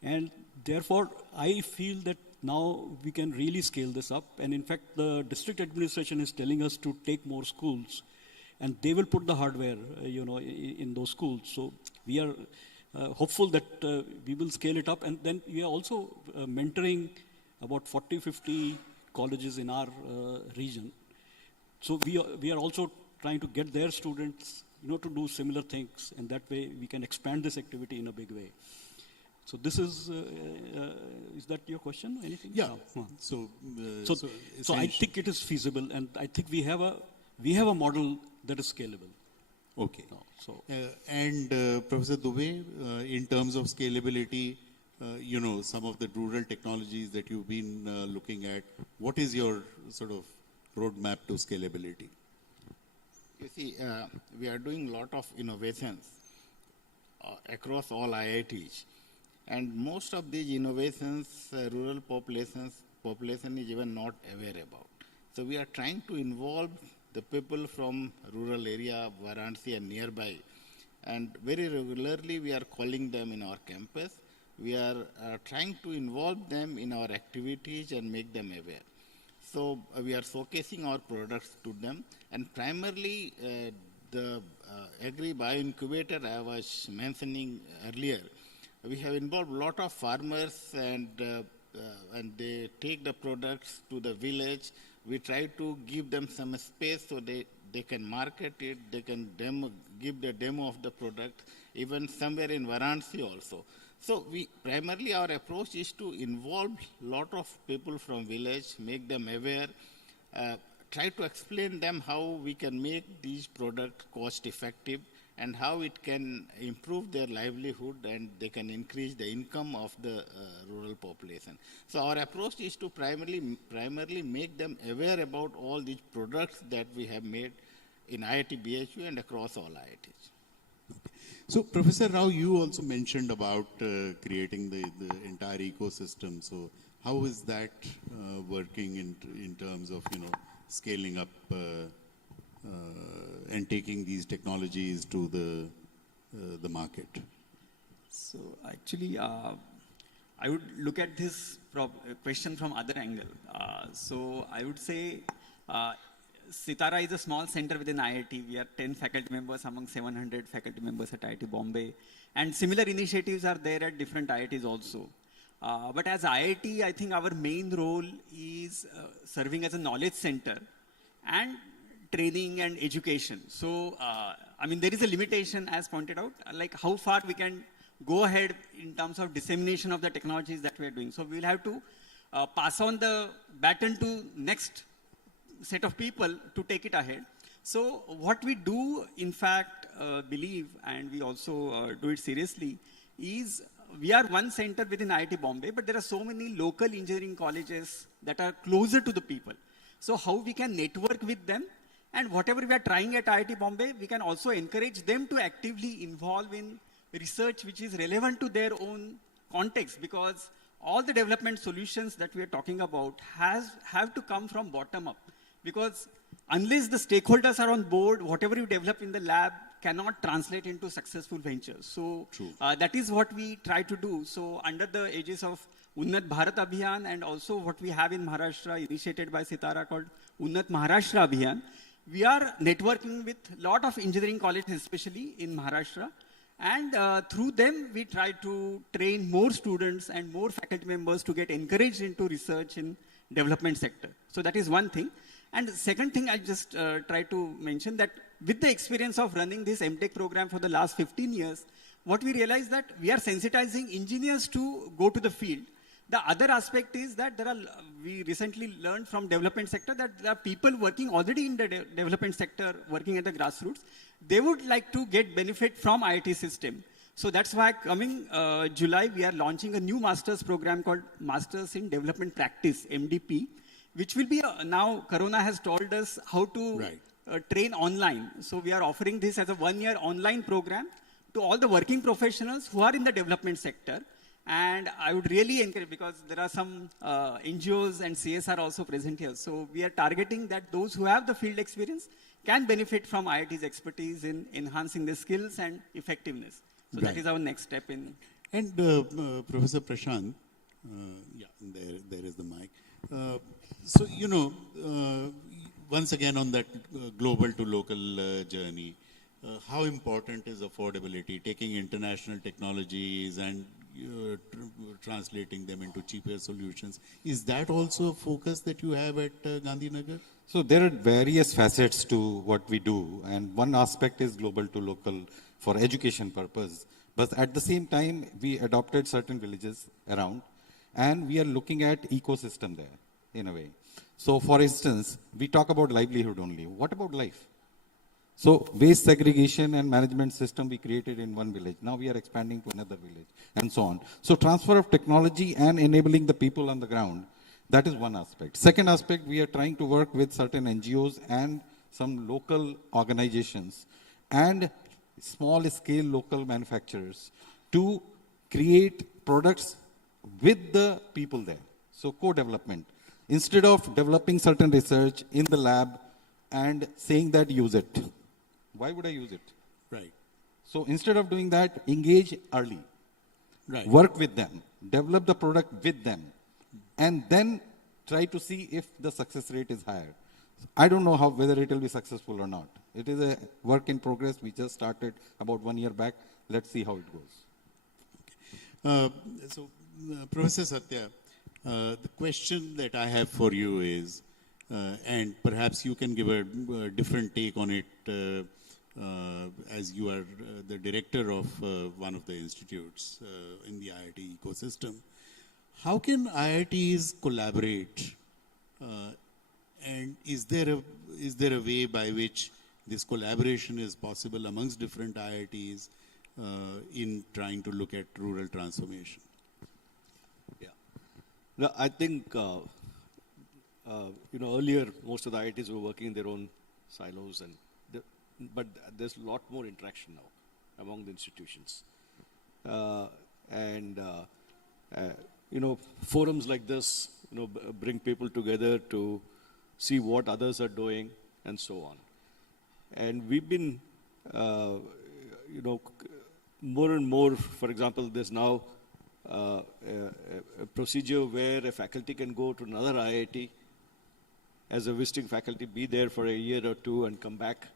And therefore, I feel that now we can really scale this up. And in fact, the district administration is telling us to take more schools and they will put the hardware, in those schools. So we are hopeful that we will scale it up. And then we are also mentoring about 40, 50 colleges in our region. So we are also trying to get their students, to do similar things, and that way we can expand this activity in a big way. So this is that your question? Anything? Yeah. No. So I think it is feasible, and I think we have a model that is scalable. Okay. So and Professor Dubey, in terms of scalability, some of the rural technologies that you've been looking at, what is your sort of roadmap to scalability? You see, we are doing a lot of innovations across all IITs. And most of these innovations, rural population is even not aware about. So we are trying to involve the people from rural area, Varanasi and nearby. And very regularly we are calling them in our campus. We are trying to involve them in our activities and make them aware. So we are showcasing our products to them. And primarily the Agri Bio Incubator I was mentioning earlier, we have involved a lot of farmers and they take the products to the village. We try to give them some space so they can market it, they can give the demo of the product, even somewhere in Varanasi also. So primarily our approach is to involve a lot of people from village, make them aware, try to explain them how we can make these products cost effective and how it can improve their livelihood and they can increase the income of the rural population. So our approach is to primarily make them aware about all these products that we have made in IIT BHU and across all IITs. So, Professor Rao, you also mentioned about creating the entire ecosystem. So, how is that working in terms of scaling up and taking these technologies to the market? So, actually, I would look at this question from other angle. So, I would say. Sitara is a small center within IIT. We are 10 faculty members among 700 faculty members at IIT Bombay. And similar initiatives are there at different IITs also. But as IIT, I think our main role is serving as a knowledge center and training and education. So, there is a limitation as pointed out, like how far we can go ahead in terms of dissemination of the technologies that we are doing. So, we will have to pass on the baton to next set of people to take it ahead. So what we do, in fact, believe, and we also do it seriously, is we are one center within IIT Bombay, but there are so many local engineering colleges that are closer to the people. So how we can network with them, and whatever we are trying at IIT Bombay, we can also encourage them to actively involve in research which is relevant to their own context, because all the development solutions that we are talking about have to come from bottom up. Because unless the stakeholders are on board, whatever you develop in the lab cannot translate into successful ventures. So that is what we try to do. So under the aegis of Unnat Bharat Abhiyan and also what we have in Maharashtra initiated by Sitara called Unnat Maharashtra Abhiyan, we are networking with a lot of engineering colleges, especially in Maharashtra. And through them, we try to train more students and more faculty members to get encouraged into research in development sector. So that is one thing. And the second thing I just try to mention that with the experience of running this MTech program for the last 15 years, what we realized that we are sensitizing engineers to go to the field. The other aspect is that we recently learned from development sector that there are people working already in the development sector, working at the grassroots. They would like to get benefit from IIT system. So that's why coming July, we are launching a new master's program called Masters in Development Practice, MDP, which will be, now Corona has told us how to train online. So we are offering this as a 1-year online program to all the working professionals who are in the development sector. And I would really encourage, because there are some NGOs and CSR also present here. So we are targeting that those who have the field experience can benefit from IIT's expertise in enhancing their skills and effectiveness. So that is our next step in. And Professor Prashant, there is the mic. So, once again on that global to local journey, how important is affordability, taking international technologies and translating them into cheaper solutions? Is that also a focus that you have at Gandhinagar? So there are various facets to what we do, and one aspect is global to local for education purpose. But at the same time, we adopted certain villages around, and we are looking at ecosystem there, in a way. So for instance, we talk about livelihood only. What about life? So waste segregation and management system we created in one village. Now we are expanding to another village, and so on. So transfer of technology and enabling the people on the ground, that is one aspect. Second aspect, we are trying to work with certain NGOs and some local organizations and small scale local manufacturers to create products with the people there. So co-development. Instead of developing certain research in the lab and saying that use it. Why would I use it? Right. So instead of doing that, engage early. Right. Work with them. Develop the product with them. And then try to see if the success rate is higher. I don't know whether it will be successful or not. It is a work in progress. We just started about 1 year back. Let's see how it goes. Professor Satya, the question that I have for you is, and perhaps you can give a different take on it as you are the director of one of the institutes in the IIT ecosystem. How can IITs collaborate? And is there a way by which this collaboration is possible amongst different IITs in trying to look at rural transformation? Yeah. No, I think, earlier most of the IITs were working in their own silos, but there's a lot more interaction now among the institutions. Forums like this, bring people together to see what others are doing and so on. And we've been, more and more, for example, there's now a procedure where a faculty can go to another IIT as a visiting faculty, be there for a year or two and come back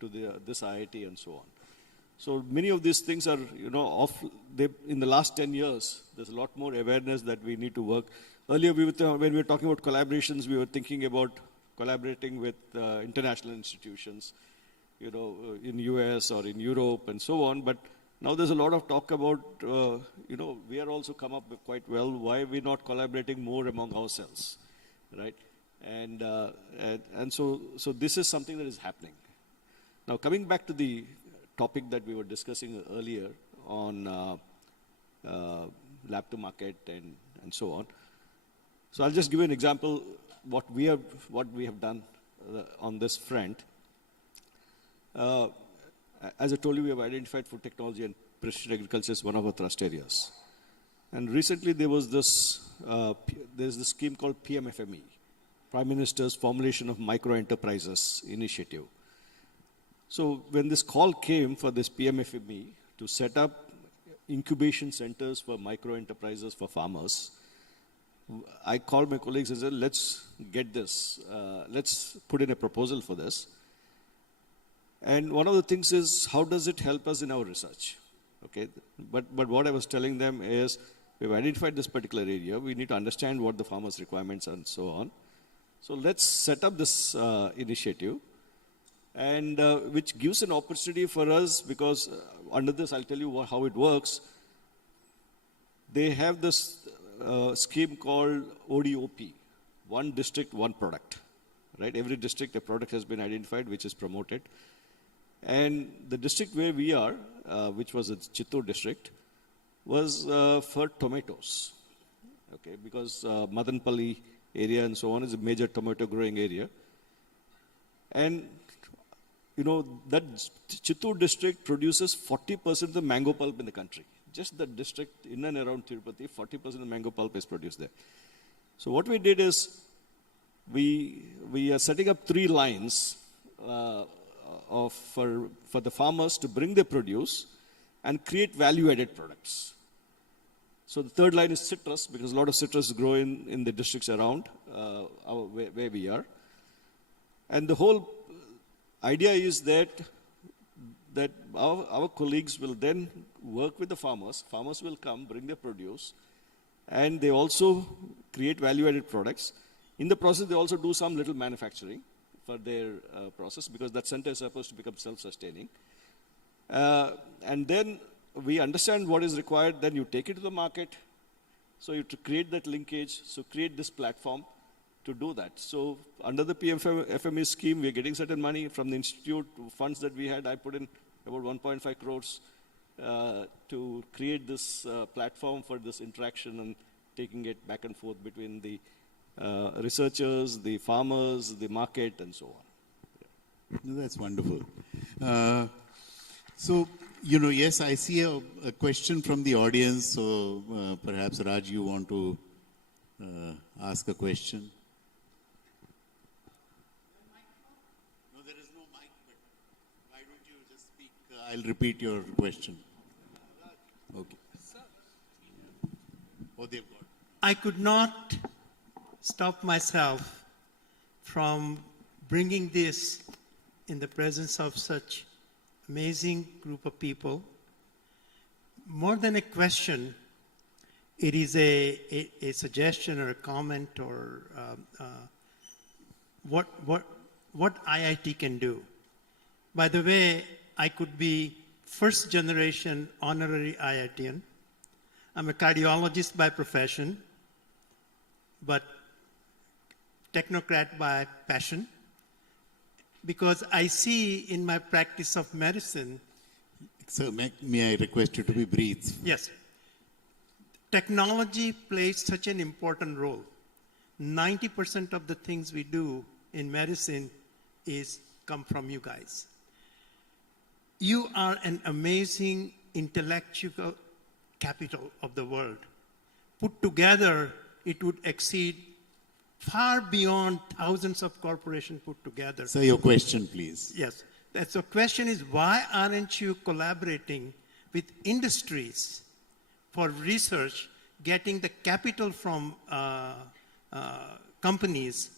to this IIT and so on. So many of these things are, in the last 10 years, there's a lot more awareness that we need to work. Earlier, when we were talking about collaborations, we were thinking about collaborating with international institutions, in US or in Europe and so on. But now there's a lot of talk about, we are also come up with quite well, why we're not collaborating more among ourselves, right? And so this is something that is happening. Now, coming back to the topic that we were discussing earlier on lab to market and so on. So I'll just give you an example what we have done on this front. As I told you, we have identified food technology and precision agriculture as one of our thrust areas. And recently there was there's this scheme called PMFME, Prime Minister's Formulation of Micro Enterprises Initiative. So when this call came for this PMFME to set up incubation centers for micro enterprises for farmers, I called my colleagues and said, let's get this, let's put in a proposal for this. And one of the things is, how does it help us in our research? Okay, but what I was telling them is, we've identified this particular area, we need to understand what the farmers' requirements are and so on. So let's set up this initiative, and which gives an opportunity for us, because under this, I'll tell you how it works. They have this scheme called ODOP, one district, one product, right? Every district, a product has been identified, which is promoted. And the district where we are, which was the Chittoor district, was for tomatoes, okay? Because Madanpalli area and so on is a major tomato growing area. And that Chittoor district produces 40% of the mango pulp in the country. Just the district in and around Tirupati, 40% of the mango pulp is produced there. So what we did is, we are setting up 3 lines for the farmers to bring their produce and create value-added products. So the third line is citrus, because a lot of citrus grow in the districts around where we are. And the whole idea is that our colleagues will then work with the farmers. Farmers will come, bring their produce, and they also create value-added products. In the process, they also do some little manufacturing for their process, because that center is supposed to become self-sustaining. And then we understand what is required, then you take it to the market. So you to create that linkage, so create this platform to do that. So under the PMFME scheme, we're getting certain money from the institute funds that we had. I put in about 1.5 crores to create this platform for this interaction and taking it back and forth between the researchers, the farmers, the market, and so on. No, that's wonderful. So, you know, yes, I see a question from the audience. So perhaps Raj, you want to ask a question? No, there is no mic, but why don't you just speak? I'll repeat your question. Okay. Oh, they've got. I could not stop myself from bringing this in the presence of such amazing group of people. More than a question, it is a suggestion or a comment or what IIT can do. By the way, I could be first generation honorary IITian. I'm a cardiologist by profession, but technocrat by passion, because I see in my practice of medicine. So may I request you to be brief? Yes. Technology plays such an important role. 90% of the things we do in medicine come from you guys. You are an amazing intellectual capital of the world. Put together, it would exceed far beyond thousands of corporations put together. Sir, your question, please. Yes. So the question is, why aren't you collaborating with industries for research, getting the capital from companies,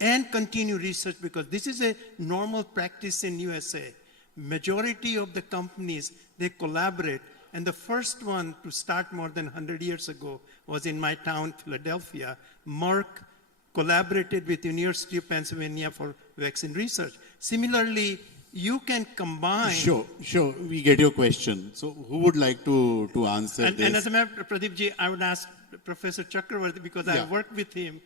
and continue research? Because this is a normal practice in USA. Majority of the companies, they collaborate. And the first one to start more than 100 years ago was in my town, Philadelphia. Merck collaborated with University of Pennsylvania for vaccine research. Similarly, you can combine. Sure. We get your question. So who would like to answer this? And as a matter of Pradeep, I would ask Professor Chakravarti, because I worked with him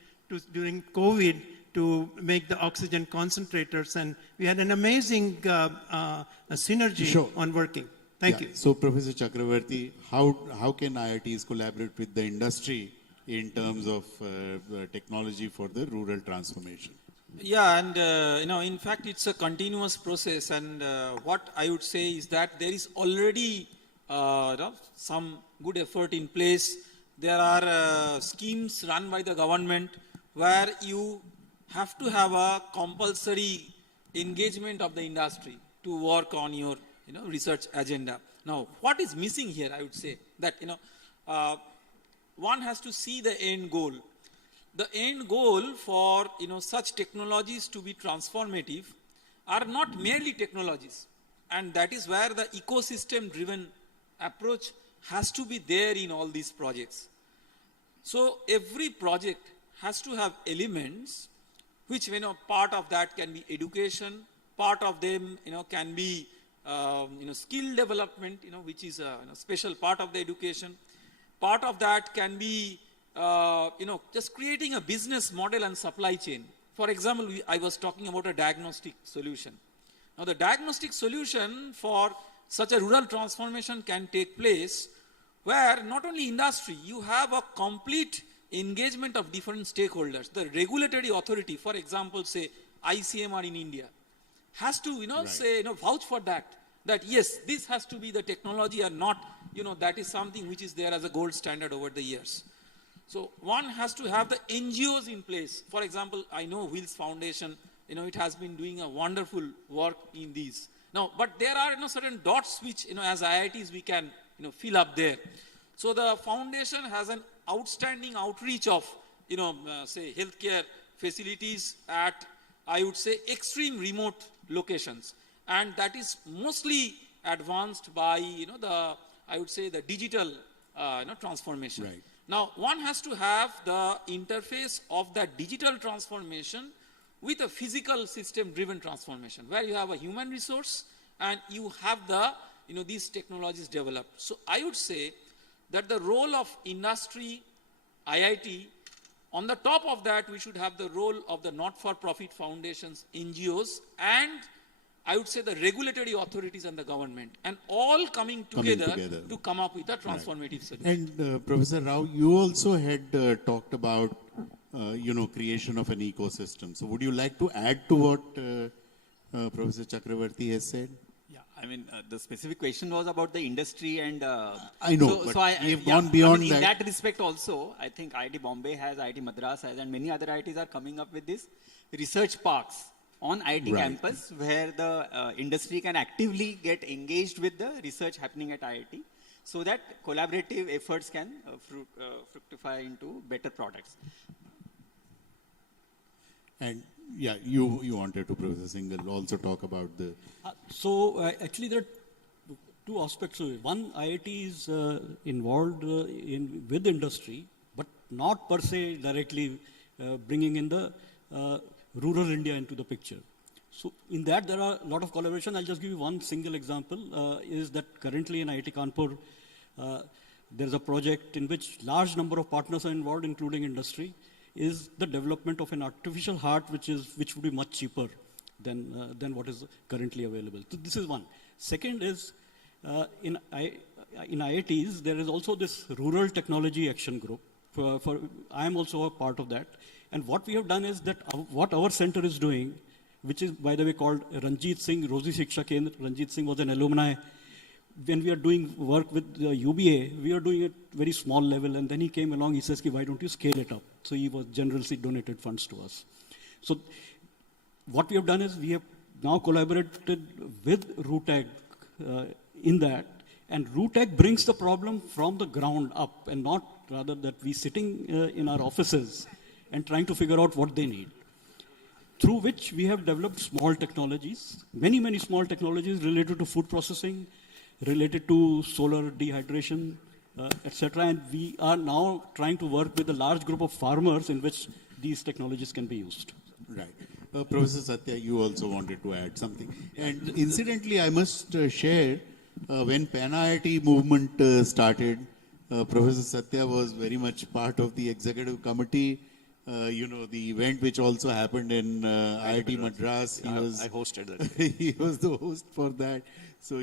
during COVID to make the oxygen concentrators, and we had an amazing synergy on working. Thank you. So Professor Chakravarti, how can IITs collaborate with the industry in terms of technology for the rural transformation? Yeah, and in fact, it's a continuous process. And what I would say is that there is already some good effort in place. There are schemes run by the government where you have to have a compulsory engagement of the industry to work on your research agenda. Now, what is missing here? I would say that one has to see the end goal. The end goal for such technologies to be transformative are not merely technologies, and that is where the ecosystem-driven approach has to be there in all these projects. So every project has to have elements which part of that can be education, part of them can be skill development, which is a special part of the education. Part of that can be just creating a business model and supply chain. For example, I was talking about a diagnostic solution. Now, the diagnostic solution for such a rural transformation can take place where not only industry, you have a complete engagement of different stakeholders. The regulatory authority, for example, say ICMR in India, has to say vouch for that yes, this has to be the technology, or not that is something which is there as a gold standard over the years. So one has to have the NGOs in place. For example, I know Wheels Foundation, it has been doing a wonderful work in these. Now, but there are certain dots which as IITs we can fill up there. So the foundation has an outstanding outreach of say healthcare facilities at I would say, extreme remote locations. And that is mostly advanced by, I would say, the digital, transformation. Right. Now, one has to have the interface of that digital transformation with a physical system-driven transformation, where you have a human resource and you have the, these technologies developed. So I would say that the role of industry, IIT, on the top of that, we should have the role of the not-for-profit foundations, NGOs, and I would say the regulatory authorities and the government, and all coming together to come up with a transformative solution. And Professor Rao, you also had talked about, creation of an ecosystem. So would you like to add to what Professor Chakravarti has said? Yeah, I mean, the specific question was about the industry and... I know, but we have gone beyond that. In that respect also, I think IIT Bombay has, IIT Madras has, and many other IITs are coming up with this research parks on IIT campus, where the industry can actively get engaged with the research happening at IIT, so that collaborative efforts can fructify into better products. And yeah, you wanted to, Professor Singhal, also talk about the... Actually there are two aspects to it. One, IIT is involved with industry, but not per se directly bringing in the rural India into the picture. So in that there are a lot of collaboration. I'll just give you one single example, is that currently in IIT Kanpur, there's a project in which large number of partners are involved, including industry, is the development of an artificial heart which would be much cheaper than what is currently available. So this is one. Second is, in IITs, there is also this Rural Technology Action Group. I am also a part of that. And what we have done is that what our center is doing, which is, by the way, called Ranjit Singh Rozi Shiksha Kendra. Ranjit Singh was an alumni. When we are doing work with UBA, we are doing it very small level. And then he came along, he says, why don't you scale it up? So he was generously donated funds to us. So what we have done is we have now collaborated with RUTAG in that. And RUTAG brings the problem from the ground up, and not rather that we sitting in our offices and trying to figure out what they need. Through which we have developed small technologies, many small technologies related to food processing, related to solar dehydration, etc. And we are now trying to work with a large group of farmers in which these technologies can be used. Right. Professor Satya, you also wanted to add something. And incidentally, I must share, when Pan-IIT movement started, Professor Satya was very much part of the executive committee. The event which also happened in IIT Madras. I hosted that. He was the host for that. So,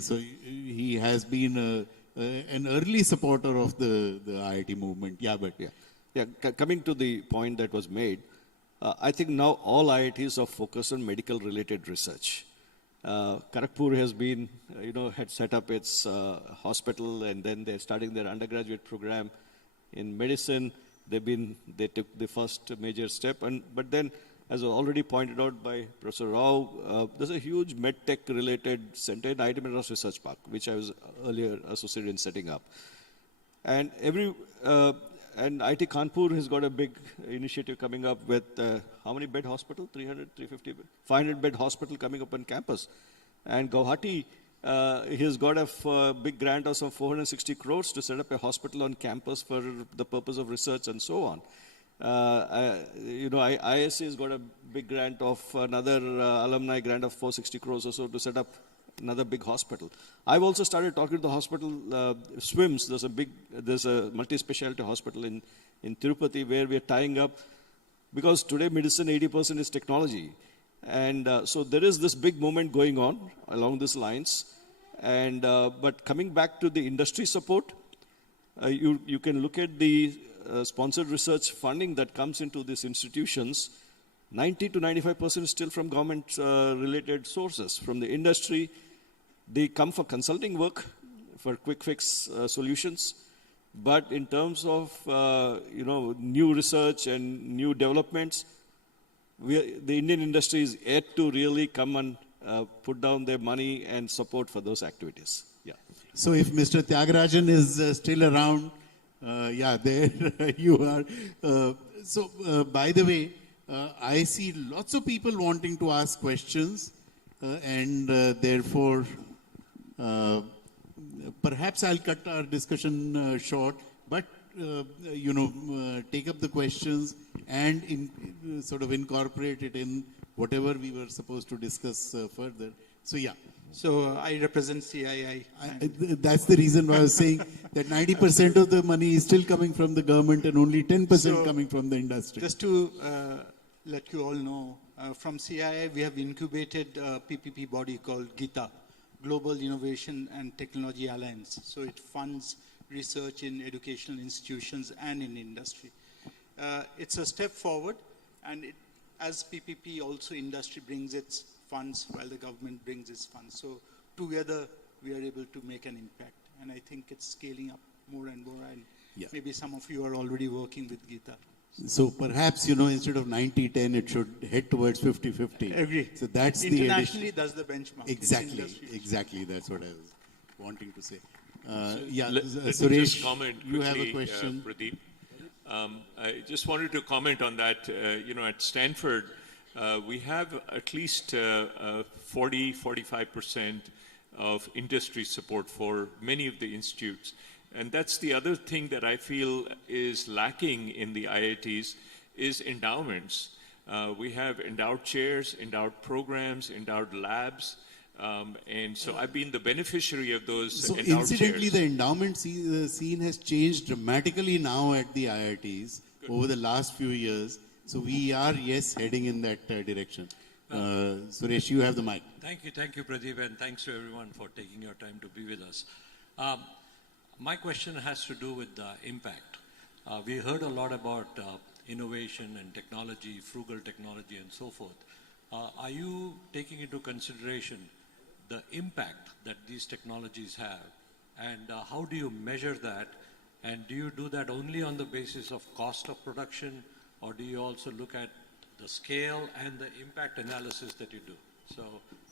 so he has been an early supporter of the IIT movement. Coming to the point that was made, I think now all IITs are focused on medical-related research. Kharagpur has been, had set up its hospital, and then they're starting their undergraduate program in medicine. They took the first major step, but then, as already pointed out by Professor Rao, there's a huge medtech related center in IIT Madras Research Park, which I was earlier associated in setting up. And and IIT Kanpur has got a big initiative coming up with how many bed hospital? 300, 350, 500 bed hospital coming up on campus. And Guwahati, he has got a big grant of some 460 crores to set up a hospital on campus for the purpose of research and so on. ISC has got a big grant of another alumni grant of 460 crores or so to set up another big hospital. I've also started talking to the hospital, SWIMS, there's a multi-specialty hospital in Tirupati where we're tying up, because today medicine 80% is technology. And so there is this big movement going on along these lines. And but coming back to the industry support, you can look at the sponsored research funding that comes into these institutions. 90 to 95% is still from government related sources. From the industry, they come for consulting work, for quick fix solutions. But in terms of new research and new developments, the Indian industry is yet to really come and put down their money and support for those activities. Yeah. So if Mr. Tyagarajan is still around, there you are. So, by the way, I see lots of people wanting to ask questions, and therefore, perhaps I'll cut our discussion short, but take up the questions and sort of incorporate it in whatever we were supposed to discuss further. So, yeah. So I represent CII. That's the reason why I was saying that 90% of the money is still coming from the government and only 10% coming from the industry. Just to let you all know, from CII we have incubated a PPP body called GITA, Global Innovation and Technology Alliance. So it funds research in educational institutions and in industry. It's a step forward, and as PPP also industry brings its funds while the government brings its funds. So together we are able to make an impact, and I think it's scaling up more and more, and maybe some of you are already working with GITA. So perhaps, instead of 90-10, it should head towards 50-50. Agree. So that's internationally, that's the benchmark. Exactly. That's what I was wanting to say. Let me Suresh, just comment quickly, you have a question. Pradeep. I just wanted to comment on that. At Stanford, we have at least 40-45% of industry support for many of the institutes. And that's the other thing that I feel is lacking in the IITs is endowments. We have endowed chairs, endowed programs, endowed labs. And so I've been the beneficiary of those endowed chairs. So incidentally, the endowment scene has changed dramatically now at the IITs over the last few years. So we are, heading in that direction. Suresh, you have the mic. Thank you, Pradeep, and thanks to everyone for taking your time to be with us. My question has to do with impact. We heard a lot about innovation and technology, frugal technology, and so forth. Are you taking into consideration the impact that these technologies have, and how do you measure that? And do you do that only on the basis of cost of production, or do you also look at the scale and the impact analysis that you do? So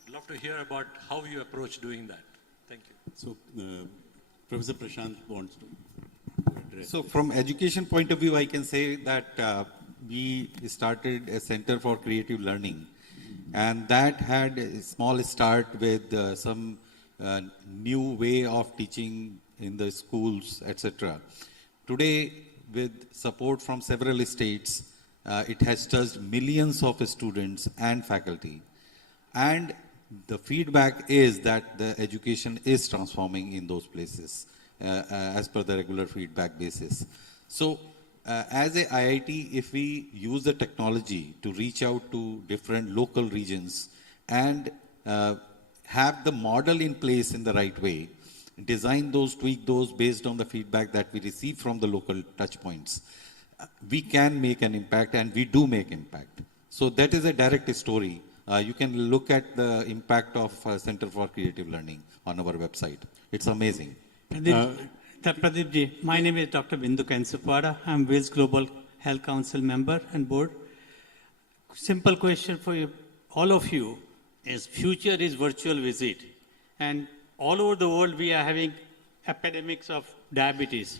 I'd love to hear about how you approach doing that. Thank you. So Professor Prashant wants to address. So from education point of view, I can say that we started a Center for Creative Learning, and that had a small start with some new way of teaching in the schools, etc. Today, with support from several states, it has touched millions of students and faculty. And the feedback is that the education is transforming in those places as per the regular feedback basis. So as a IIT, if we use the technology to reach out to different local regions and have the model in place in the right way, design those, tweak those based on the feedback that we receive from the local touch points, we can make an impact, and we do make impact. So that is a direct story. You can look at the impact of Center for Creative Learning on our website. It's amazing. Pradeep ji, my name is Dr. Bindu Kansupwada. I'm Wales Global Health Council member and board. Simple question for you, all of you, is future is virtual visit. And all over the world, we are having epidemics of diabetes.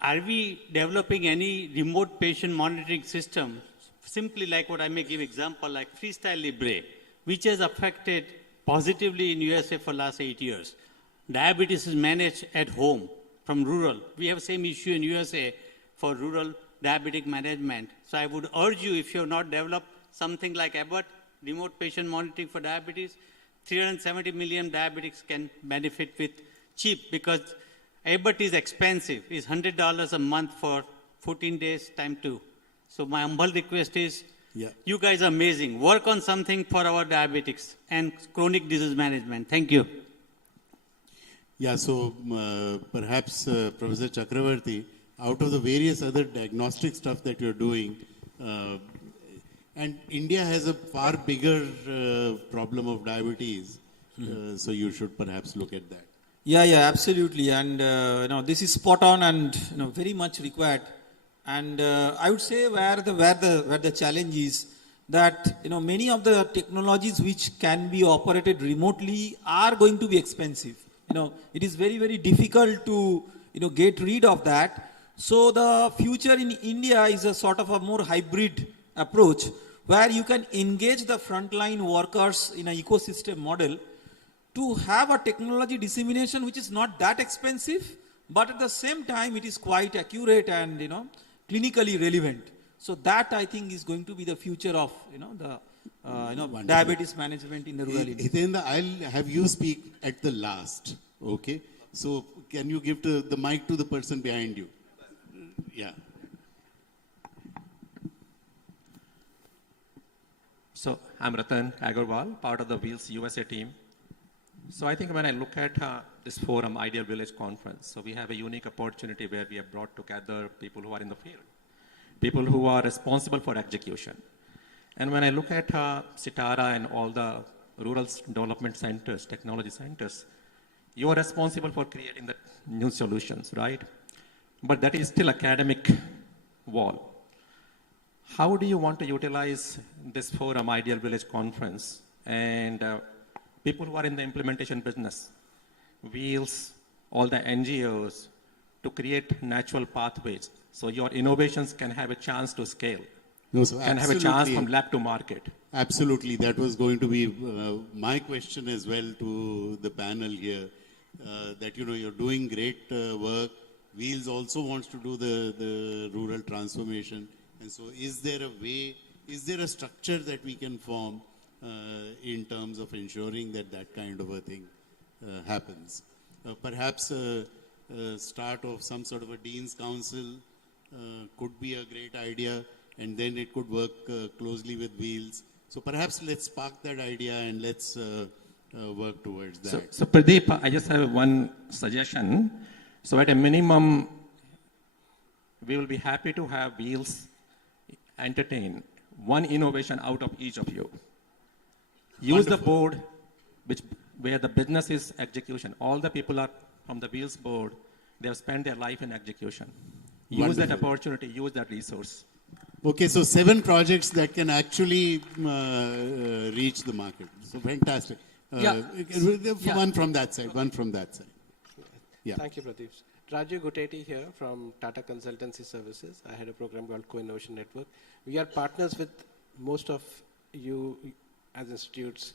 Are we developing any remote patient monitoring system, simply like what I may give example, like Freestyle Libre, which has affected positively in USA for last 8 years. Diabetes is managed at home from rural. We have same issue in USA for rural diabetic management. So I would urge you, if you have not developed something like Abbott, remote patient monitoring for diabetes, 370 million diabetics can benefit with cheap, because Abbott is expensive. It's $100 a month for 14 days time 2. So my humble request is, you guys are amazing. Work on something for our diabetics and chronic disease management. Thank you. Yeah, so perhaps Professor Chakravarti, out of the various other diagnostic stuff that you're doing, and India has a far bigger problem of diabetes, so you should perhaps look at that. Yeah, absolutely. And this is spot on and very much required. And I would say where the challenge is that many of the technologies which can be operated remotely are going to be expensive. It is very, very difficult to get rid of that. So the future in India is a sort of a more hybrid approach where you can engage the frontline workers in an ecosystem model to have a technology dissemination which is not that expensive, but at the same time it is quite accurate and clinically relevant. So that I think is going to be the future of the diabetes management in the rural India. Hitendra, I'll have you speak at the last. Okay, so can you give the mic to the person behind you? Yeah. So I'm Ratan Agarwal, part of the Wheels USA team. So I think when I look at this forum, Ideal Village Conference, so we have a unique opportunity where we have brought together people who are in the field, people who are responsible for execution. And when I look at Sitara and all the rural development centers, technology centers, you are responsible for creating the new solutions, right? But that is still academic wall. How do you want to utilize this forum, Ideal Village Conference, and people who are in the implementation business, Wheels, all the NGOs, to create natural pathways so your innovations can have a chance to scale, can have a chance from lab to market? Absolutely. That was going to be my question as well to the panel here, that, you're doing great work. Wheels also wants to do the rural transformation. And so is there a way, is there a structure that we can form in terms of ensuring that that kind of a thing happens? Perhaps start of some sort of a Dean's Council could be a great idea, and then it could work closely with Wheels. So perhaps let's spark that idea and let's work towards that. So Pradeep, I just have one suggestion. So at a minimum, we will be happy to have Wheels entertain one innovation out of each of you. Use the board where the business is execution. All the people are from the Wheels board. They have spent their life in execution. Use that opportunity, use that resource. Okay, so 7 projects that can actually reach the market. So fantastic. One from that side, one from that side. Yeah. Thank you, Pradeep. Raju Guteti here from Tata Consultancy Services. I had a program called Co-Innovation Network. We are partners with most of you as institutes,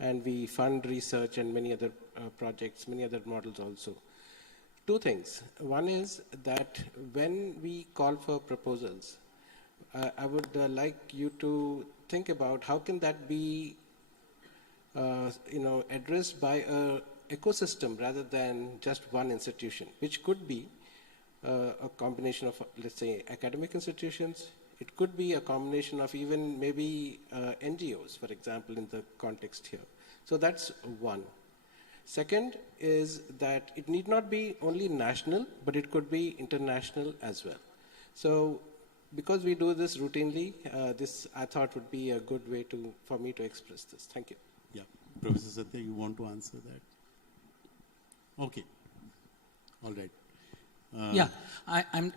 and we fund research and many other projects, many other models also. 2 things. One is that when we call for proposals, I would like you to think about how can that be addressed by a ecosystem rather than just one institution, which could be a combination of, let's say, academic institutions. It could be a combination of even maybe NGOs, for example, in the context here. So that's one. Second is that it need not be only national, but it could be international as well. So because we do this routinely, this I thought would be a good way for me to express this. Thank you. Yeah. Professor Satya, you want to answer that? Okay. All right.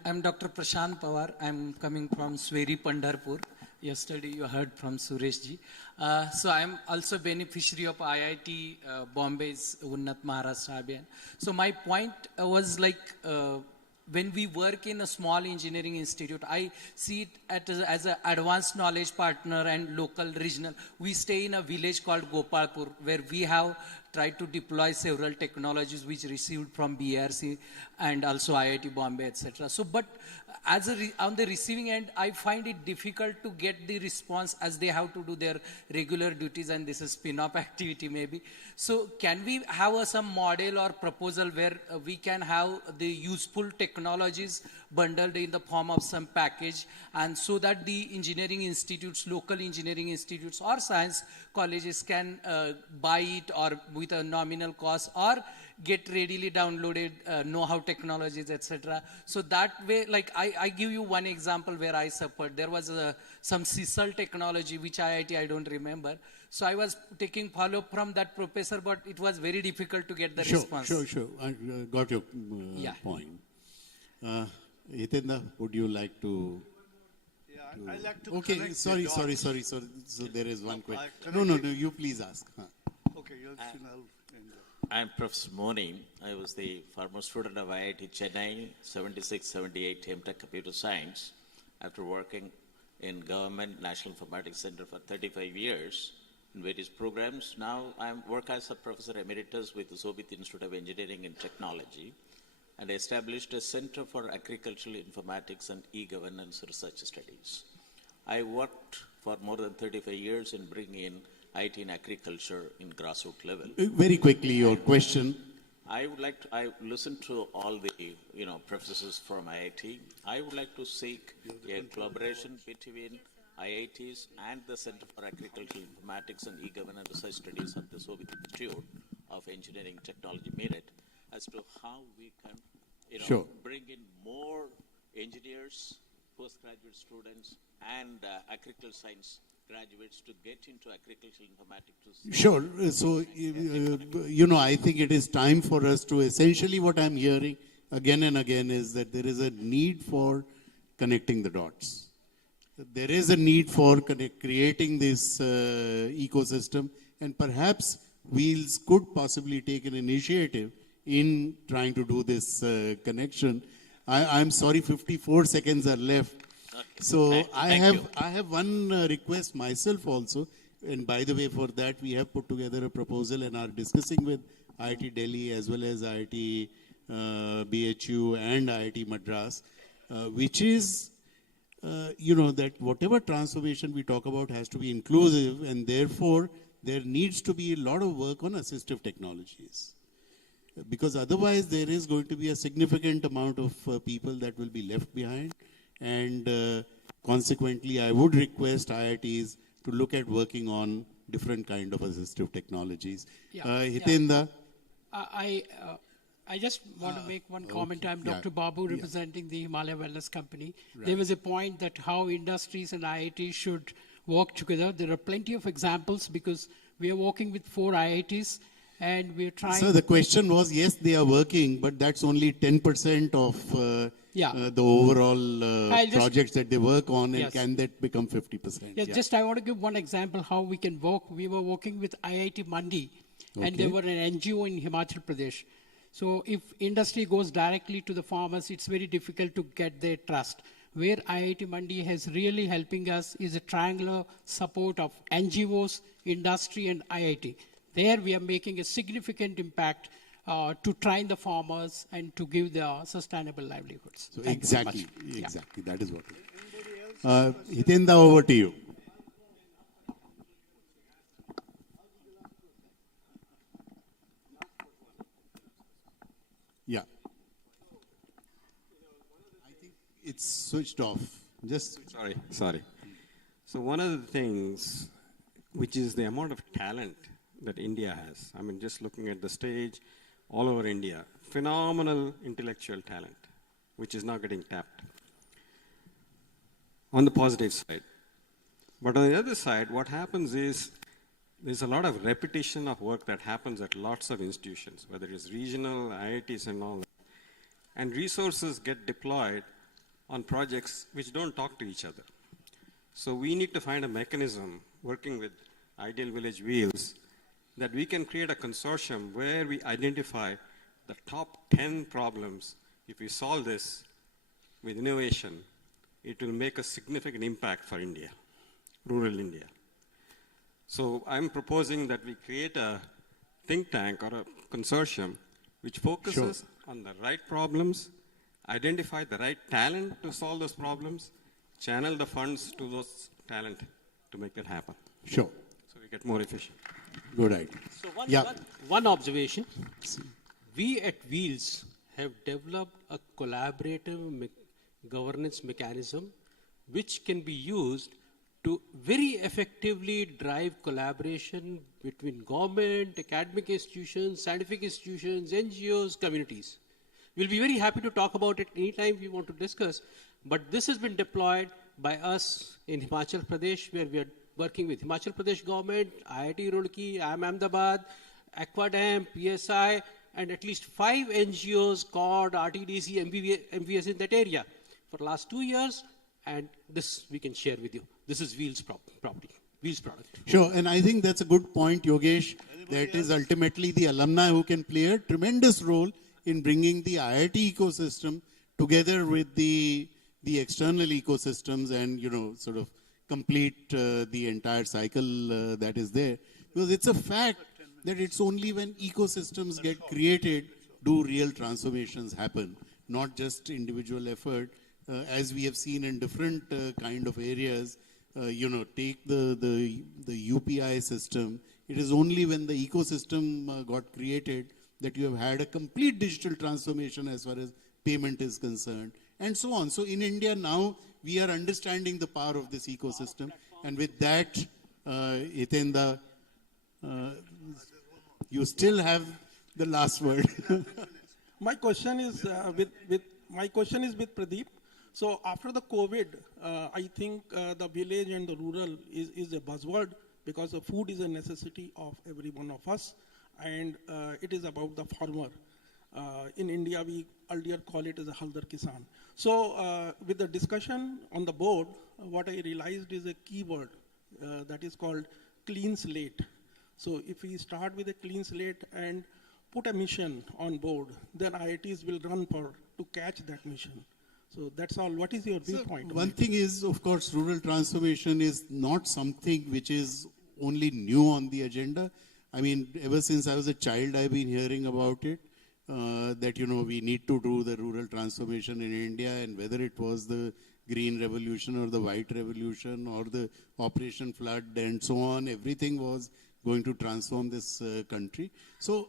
I'm Dr. Prashant Pawar. I'm coming from Sweri Pandharpur. Yesterday you heard from Suresh ji. So I'm also beneficiary of IIT Bombay's Unnat Maharashtra Abhiyan. So my point was like, when we work in a small engineering institute, I see it as an advanced knowledge partner and local, regional. We stay in a village called Gopalpur, where we have tried to deploy several technologies which received from BRC and also IIT Bombay, etc. So, but on the receiving end, I find it difficult to get the response as they have to do their regular duties, and this is spin-off activity maybe. So can we have some model or proposal where we can have the useful technologies bundled in the form of some package, and so that the engineering institutes, local engineering institutes or science colleges can buy it or with a nominal cost, or get readily downloaded know-how technologies, etc. So that way, like I give you one example where I suffered. There was some CISL technology, which I don't remember. So I was taking follow-up from that professor, but it was very difficult to get the response. Sure. I got your point. Hitendra, would you like to? Yeah, I'd like to. Okay, sorry. So there is one question. No, you please ask. Okay, I'm Professor Moni. I was the former student of IIT Chennai, 76-78 MTech Computer Science. After working in government National Informatics Center for 35 years in various programs, now I work as a Professor Emeritus with the Sobit Institute of Engineering and Technology, and established a Center for Agricultural Informatics and E-Governance Research Studies. I worked for more than 35 years in bringing in IT in agriculture in grassroots level. Very quickly, your question. I listened to all the professors from IIT. I would like to seek a collaboration between IITs and the Center for Agricultural Informatics and E-Governance Research Studies at the Soviet Institute of Engineering Technology, Meerut, as to how we can bring in more engineers, postgraduate students, and agricultural science graduates to get into agricultural informatics. Sure. So, I think it is time for us to essentially what I'm hearing again and again is that there is a need for connecting the dots. There is a need for creating this ecosystem, and perhaps Wheels could possibly take an initiative in trying to do this connection. I'm sorry, 54 seconds are left. So I have one request myself also, and by the way, for that we have put together a proposal and are discussing with IIT Delhi as well as IIT BHU and IIT Madras, which is, that whatever transformation we talk about has to be inclusive, and therefore there needs to be a lot of work on assistive technologies. Because otherwise there is going to be a significant amount of people that will be left behind. And consequently, I would request IITs to look at working on different kind of assistive technologies. Hitendra? I just want to make one comment. I'm Dr. Babu, representing the Himalaya Wellness Company. Right. There was a point that how industries and IITs should work together. There are plenty of examples because we are working with 4 IITs. And we're trying. So the question was, yes, they are working, but that's only 10% of the overall projects that they work on, and can that become 50%? Yes, just I want to give one example how we can work. We were working with IIT Mandi, and they were an NGO in Himachal Pradesh. So if industry goes directly to the farmers, it's very difficult to get their trust. Where IIT Mandi has really helping us is a triangular support of NGOs, industry, and IIT. There we are making a significant impact to train the farmers and to give the sustainable livelihoods. So exactly, that is what it is. Hitendra, over to you. Yeah. I think it's switched off. Sorry. So one of the things, which is the amount of talent that India has. I mean, just looking at the stage all over India, phenomenal intellectual talent, which is now getting tapped on the positive side. But on the other side, what happens is there's a lot of repetition of work that happens at lots of institutions, whether it's regional, IITs and all that. And resources get deployed on projects which don't talk to each other. So we need to find a mechanism working with Ideal Village Wheels that we can create a consortium where we identify the top 10 problems. If we solve this with innovation, it will make a significant impact for India, rural India. So I'm proposing that we create a think tank or a consortium which focuses on the right problems, identify the right talent to solve those problems, channel the funds to those talent to make that happen. Sure. So we get more efficient. Good idea. So one observation. We at Wheels have developed a collaborative governance mechanism which can be used to very effectively drive collaboration between government, academic institutions, scientific institutions, NGOs, communities. We'll be very happy to talk about it anytime we want to discuss, but this has been deployed by us in Himachal Pradesh, where we are working with Himachal Pradesh government, IIT Roorkee, IIM Ahmedabad, Aquadam, PSI, and at least 5 NGOs, CORD, RTDC, MVS in that area for the last 2 years, and this we can share with you. This is Wheels property. Wheels product. Sure, and I think that's a good point, Yogesh. That is ultimately the alumni who can play a tremendous role in bringing the IIT ecosystem together with the external ecosystems and, sort of complete the entire cycle that is there. Because it's a fact that it's only when ecosystems get created do real transformations happen, not just individual effort. As we have seen in different kind of areas, take the UPI system. It is only when the ecosystem got created that you have had a complete digital transformation as far as payment is concerned, and so on. So in India now, we are understanding the power of this ecosystem. And with that, Hitendra, you still have the last word. My question is with Pradeep. So after the COVID, I think the village and the rural is a buzzword because the food is a necessity of every one of us, and it is about the farmer. In India, we earlier call it as a Haldar Kisan. So with the discussion on the board, what I realized is a keyword that is called clean slate. So if we start with a clean slate and put a mission on board, then IITs will run to catch that mission. So that's all. What is your viewpoint? One thing is, of course, rural transformation is not something which is only new on the agenda. I mean, ever since I was a child, I've been hearing about it, that, we need to do the rural transformation in India, and whether it was the Green Revolution or the White Revolution or the Operation Flood and so on, everything was going to transform this country. So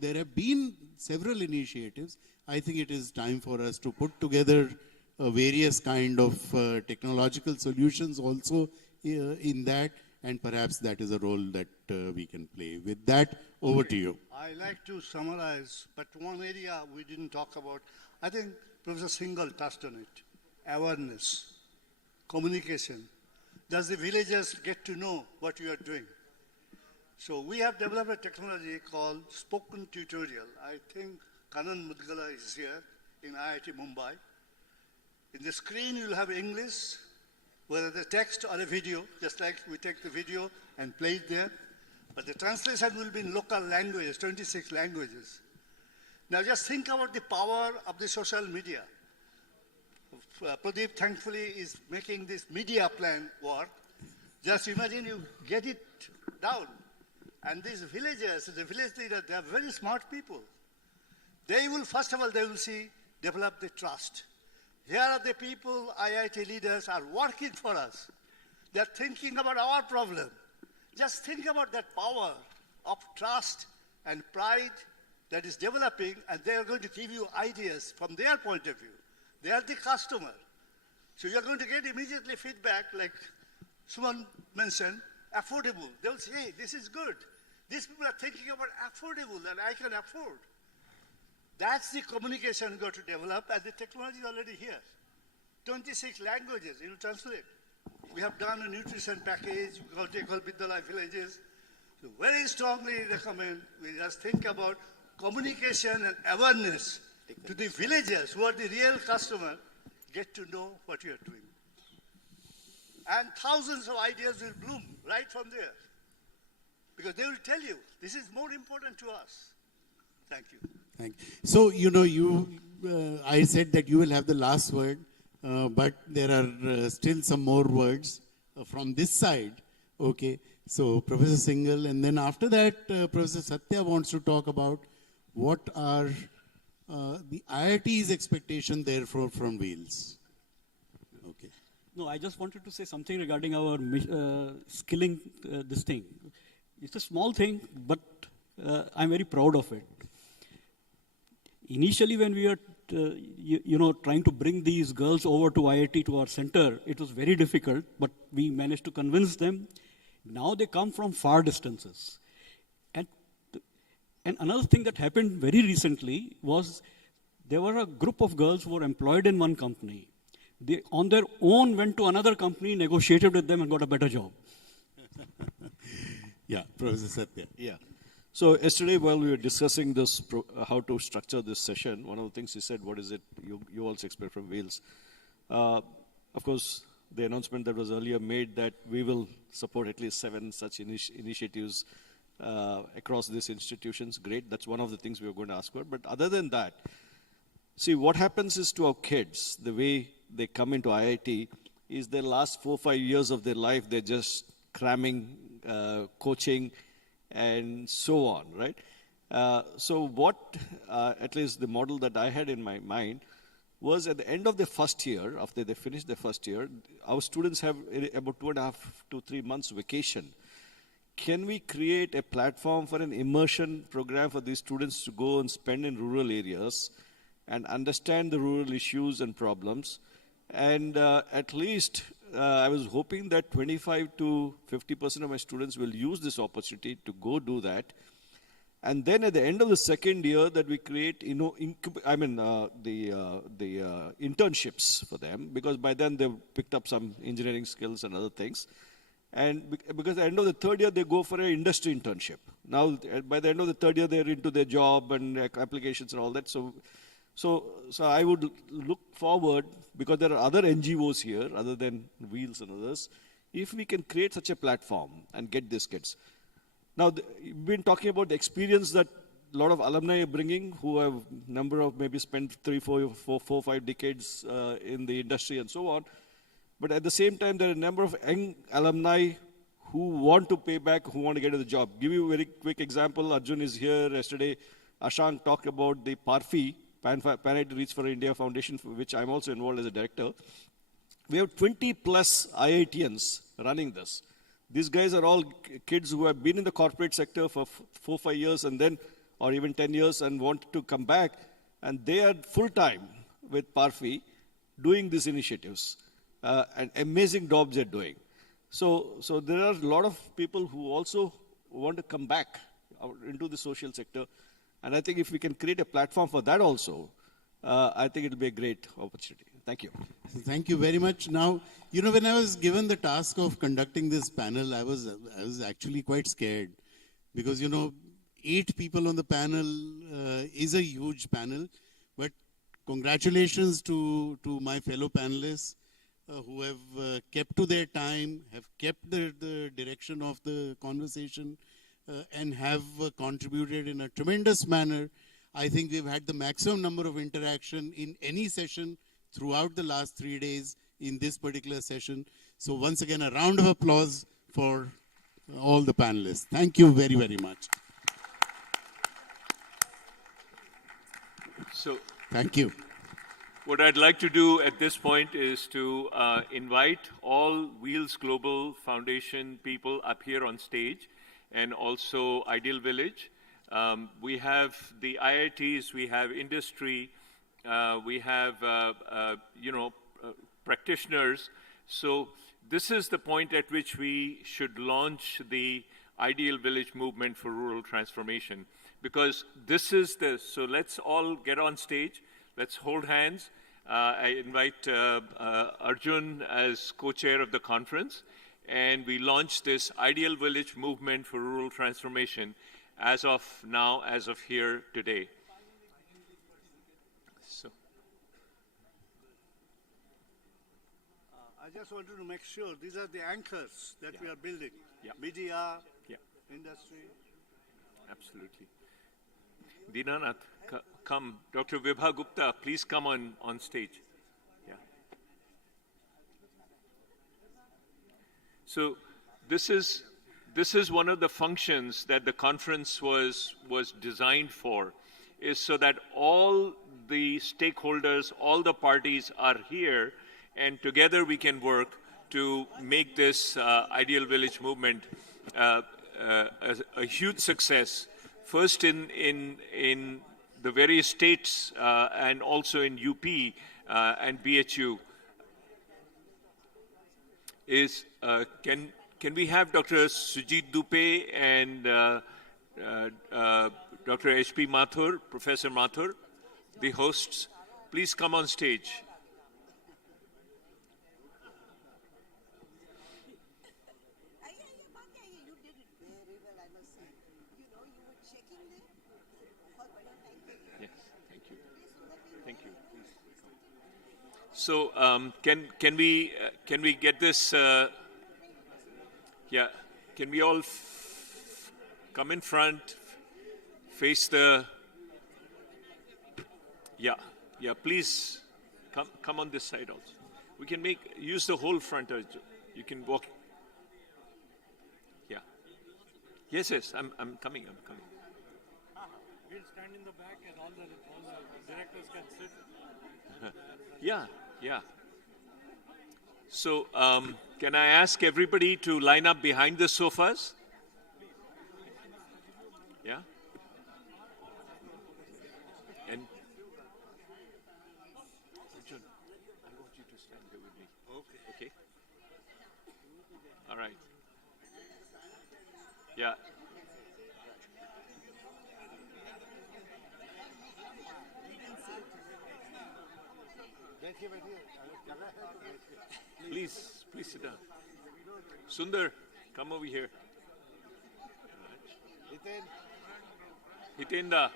there have been several initiatives. I think it is time for us to put together various kind of technological solutions also in that, and perhaps that is a role that we can play. With that, over to you. I like to summarize, but one area we didn't talk about, I think Professor Singhal touched on it, awareness, communication. Does the villagers get to know what you are doing? So we have developed a technology called spoken tutorial. I think Kanan Mudgala is here in IIT Mumbai. In the screen, you'll have English, whether the text or a video, just like we take the video and play it there. But the translation will be in local languages, 26 languages. Now just think about the power of the social media. Pradeep, thankfully, is making this media plan work. Just imagine you get it down. And these villagers, the village leaders, they are very smart people. They will, first of all, they will develop the trust. Here are the people, IIT leaders, are working for us. They are thinking about our problem. Just think about that power of trust and pride that is developing, and they are going to give you ideas from their point of view. They are the customer. So you are going to get immediately feedback, like Suman mentioned, affordable. They will say, hey, this is good. These people are thinking about affordable that I can afford. That's the communication you've got to develop, and the technology is already here. 26 languages, you will translate. We have done a nutrition package, we call Vidyalaya villages. So very strongly recommend we just think about communication and awareness to the villagers who are the real customer, get to know what you are doing. And thousands of ideas will bloom right from there. Because they will tell you, this is more important to us. Thank you. Thank you. So, I said that you will have the last word, but there are still some more words from this side. Okay. So, Professor Singhal, and then after that, Professor Satya wants to talk about what are the IIT's expectation therefore from Wheels. Okay. No, I just wanted to say something regarding our skilling this thing. It's a small thing, but I'm very proud of it. Initially, when we were, trying to bring these girls over to IIT, to our center, it was very difficult, but we managed to convince them. Now they come from far distances. And another thing that happened very recently was there were a group of girls who were employed in one company. They, on their own, went to another company, negotiated with them, and got a better job. Yeah, Professor Satya. Yeah. So yesterday, while we were discussing this, how to structure this session, one of the things he said, what is it you also expect from Wheels? Of course, the announcement that was earlier made that we will support at least 7 such initiatives across these institutions. Great, that's one of the things we were going to ask for. But other than that, see, what happens is to our kids, the way they come into IIT, is their last 4-5 years of their life, they're just cramming, coaching, and so on, right? So what, at least the model that I had in my mind, was at the end of the first year, after they finish their first year, our students have about 2.5 to 3 months vacation. Can we create a platform for an immersion program for these students to go and spend in rural areas and understand the rural issues and problems? And at least I was hoping that 25 to 50% of my students will use this opportunity to go do that. And then at the end of the second year, that we create, internships for them, because by then they've picked up some engineering skills and other things. And because at the end of the third year, they go for an industry internship. Now, by the end of the third year, they're into their job and applications and all that. So I would look forward, because there are other NGOs here, other than Wheels and others, if we can create such a platform and get these kids. Now, we've been talking about the experience that a lot of alumni are bringing, who have number of maybe spent 3, 4, 5 decades in the industry and so on. But at the same time, there are a number of young alumni who want to pay back, who want to get to the job. Give you a very quick example. Arjun is here. Yesterday, Ashank talked about the PARFI, Pan IIT Reach for India Foundation, for which I'm also involved as a director. We have 20 plus IITians running this. These guys are all kids who have been in the corporate sector for 4-5 years and then, or even 10 years, and want to come back. And they are full-time with PARFI doing these initiatives. And amazing jobs they're doing. So there are a lot of people who also want to come back into the social sector. And I think if we can create a platform for that also, I think it'll be a great opportunity. Thank you. Thank you very much. Now, when I was given the task of conducting this panel, I was actually quite scared, because 8 people on the panel is a huge panel. But congratulations to my fellow panelists who have kept to their time, have kept the direction of the conversation, and have contributed in a tremendous manner. I think we've had the maximum number of interaction in any session throughout the last 3 days in this particular session. So once again, a round of applause for all the panelists. Thank you very, very much. So, thank you. What I'd like to do at this point is to invite all Wheels Global Foundation people up here on stage, and also Ideal Village. We have the IITs, we have industry, we have practitioners. So this is the point at which we should launch the Ideal Village movement for rural transformation, because this is so let's all get on stage, let's hold hands. I invite Arjun as co-chair of the conference, and we launch this Ideal Village movement for rural transformation as of now, as of here today. So, I just wanted to make sure these are the anchors that we are building. Yeah. Media, yeah, industry. Absolutely. Dinanath, come. Dr. Vibha Gupta, please come on stage. Yeah. So this is one of the functions that the conference was designed for, is so that all the stakeholders, all the parties are here, and together we can work to make this Ideal Village movement a huge success. First in the various states and also in UP and BHU. Can we have Dr. Sujit Dupe and Dr. H.P. Mathur, Professor Mathur, the hosts, please come on stage. So can we get this? Yeah, can we all come in front, face the? Yeah, please come on this side also. We can use the whole frontage. You can walk. Yeah. Yes, I'm coming. We'll stand in the back and all the directors can sit. Yeah. So can I ask everybody to line up behind the sofas? Yeah. And Arjun, I want you to stand here with me. Okay. All right. Yeah. Please sit down. Sundar, come over here. Hitenda.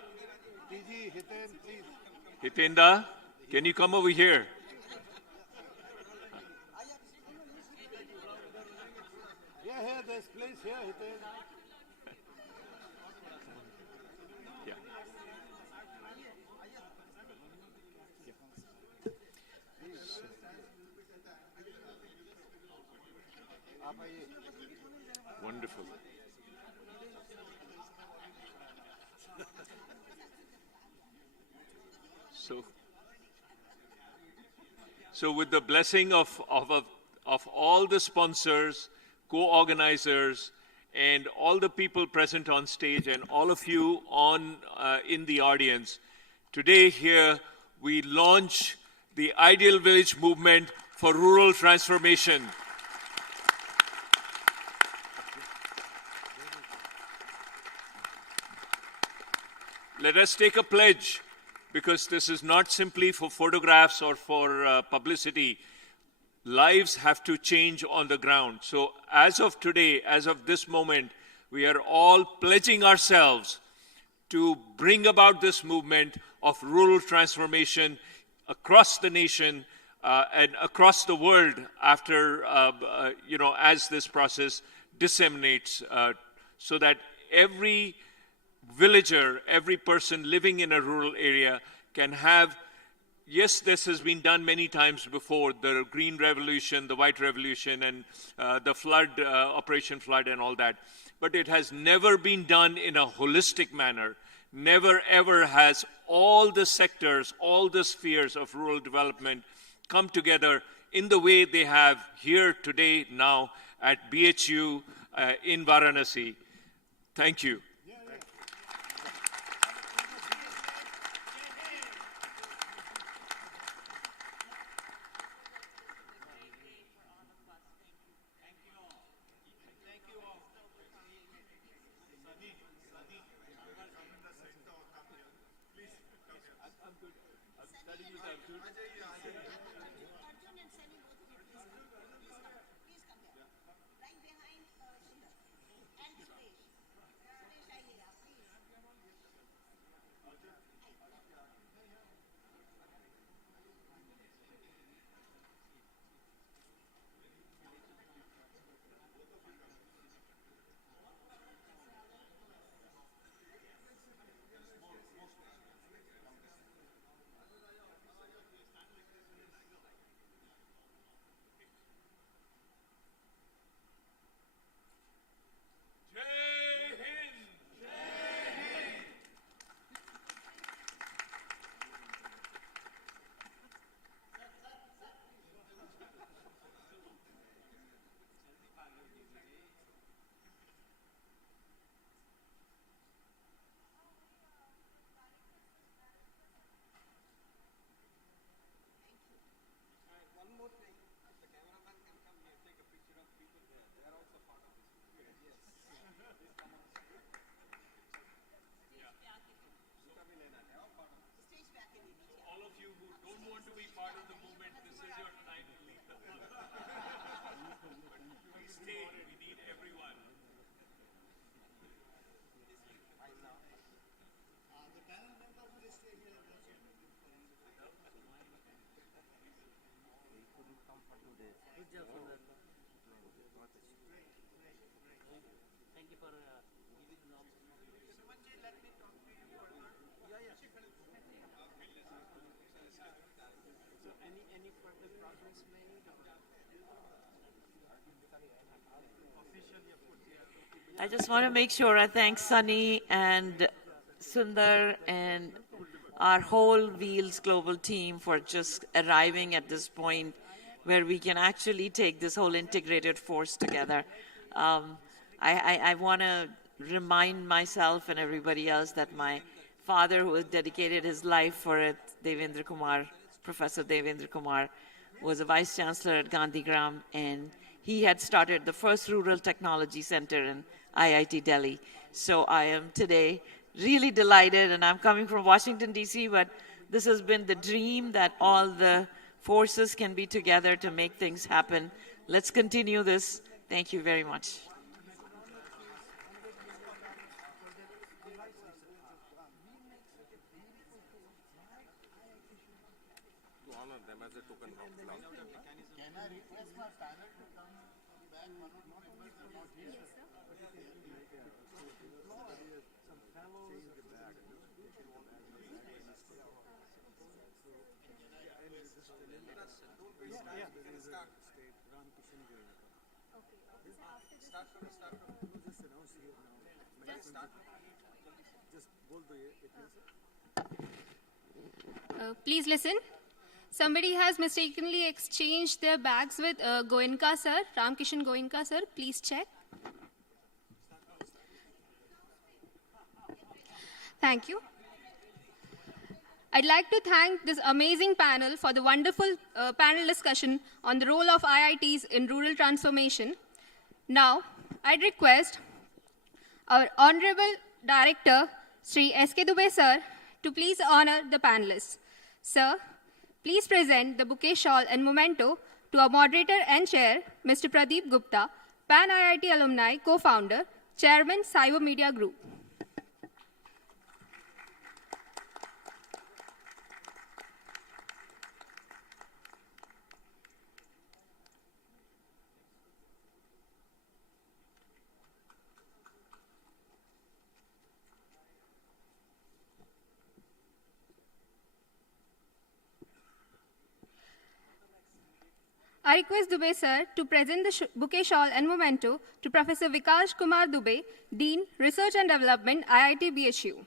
Hitenda, can you come over here? Yeah, there's place here, Hiten. Yeah. Wonderful. So with the blessing of all the sponsors, co-organizers, and all the people present on stage, and all of you in the audience, today here we launch the Ideal Village movement for rural transformation. Let us take a pledge, because this is not simply for photographs or for publicity. Lives have to change on the ground. So as of today, as of this moment, we are all pledging ourselves to bring about this movement of rural transformation across the nation and across the world after, as this process disseminates, so that every villager, every person living in a rural area can have, yes, this has been done many times before, the Green Revolution, the White Revolution, and the flood, Operation Flood and all that. But it has never been done in a holistic manner. Never ever has all the sectors, all the spheres of rural development come together in the way they have here today now at BHU in Varanasi. Thank you. I just want to make sure I thank Sunny and Sundar and our whole Wheels Global team for just arriving at this point where we can actually take this whole integrated force together. I want to remind myself and everybody else that my father, who has dedicated his life for it, Devendra Kumar, Professor Devendra Kumar, was a vice chancellor at Gandhigram, and he had started the first rural technology center in IIT Delhi. So I am today really delighted, and I'm coming from Washington, D.C., but this has been the dream that all the forces can be together to make things happen. Let's continue this. Thank you very much. To honor them as a token of love. Can I request my panel to come back? One or two members are not here. Yes, sir. Please listen. Somebody has mistakenly exchanged their bags with Goenka sir, Ramkishan Goenka sir. Please check. Thank you. I'd like to thank this amazing panel for the wonderful panel discussion on the role of IITs in rural transformation. Now, I'd request our Honorable Director, Sri S.K. Dubey sir, to please honor the panelists. Sir, please present the bouquet, shawl, and memento to our moderator and chair, Mr. Pradeep Gupta, Pan IIT alumni, co-founder, Chairman, Cyber Media Group. I request Dubey sir to present the bouquet, shawl, and memento to Professor Vikash Kumar Dubey, Dean, Research and Development, IIT BHU.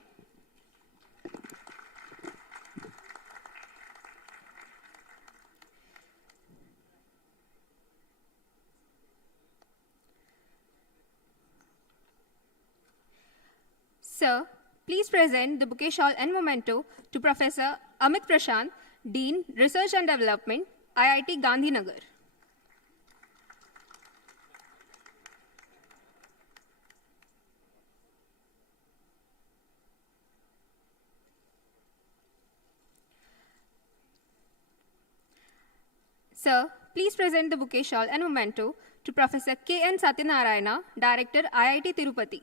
Sir, please present the bouquet, shawl, and memento to Professor Amit Prashant, Dean, Research and Development, IIT Gandhinagar. Sir, please present the bouquet, shawl, and memento to Professor K.N. Satyanarayana, Director, IIT Tirupati.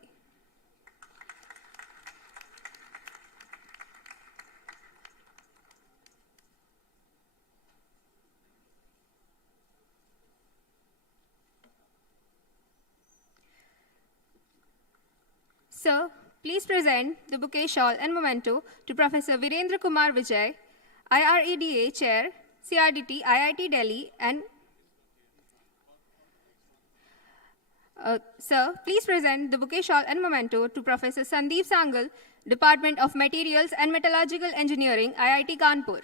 Sir, please present the bouquet, shawl, and memento to Professor Virendra Kumar Vijay, IREDA Chair, CRDT, IIT Delhi, and Sir, please present the bouquet, shawl, and memento to Professor Sandeep Sangal, Department of Materials and Metallurgical Engineering, IIT Kanpur.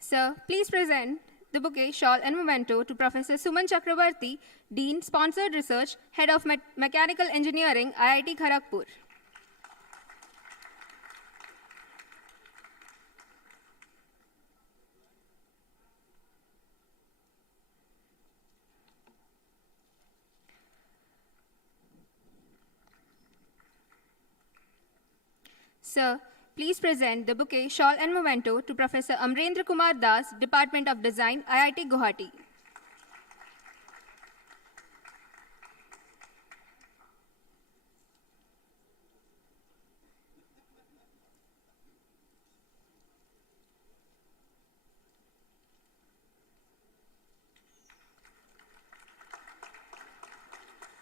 Sir, please present the bouquet, shawl, and memento to Professor Suman Chakrabarti, Dean, Sponsored Research, Head of Mechanical Engineering, IIT Kharagpur. Sir, please present the bouquet, shawl and memento to Professor Amrendra Kumar Das, Department of Design, IIT Guwahati.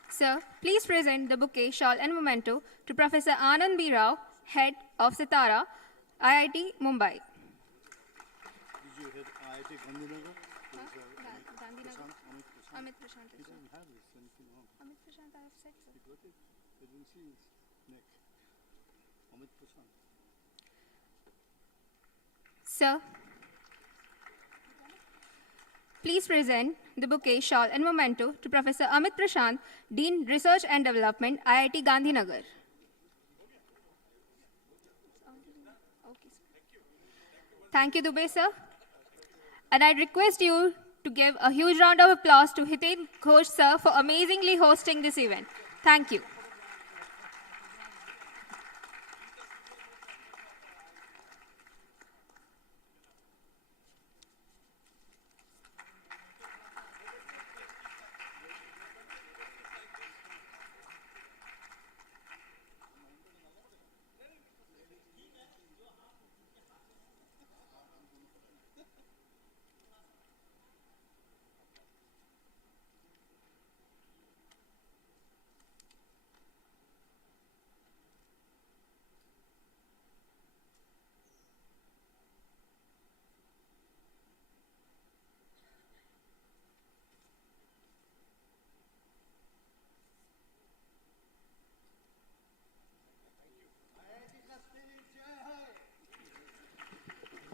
Sir, please present the bouquet, shawl and memento to Professor Anand B. Rao, Head of Sitara, IIT Mumbai. Did you hear IIT Gandhinagar? Amit Prashant. He doesn't have this. Anything wrong. Amit Prashant, I have said so. He got it. I didn't see his neck. Amit Prashant. Sir, please present the bouquet, shawl and memento to Professor Amit Prashant, Dean Research and Development, IIT Gandhinagar. Thank you, Dubey, sir. And I request you to give a huge round of applause to Hiten Ghosh, sir, for amazingly hosting this event. Thank you.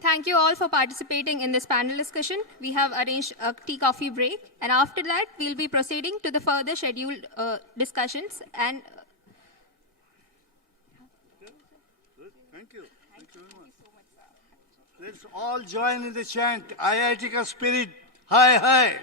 Thank you all for participating in this panel discussion. We have arranged a tea-coffee break, and after that, we'll be proceeding to the further scheduled discussions. And Thank you. Thank you very much. Let's all join in the chant. IIT ka spirit. Hi, hi.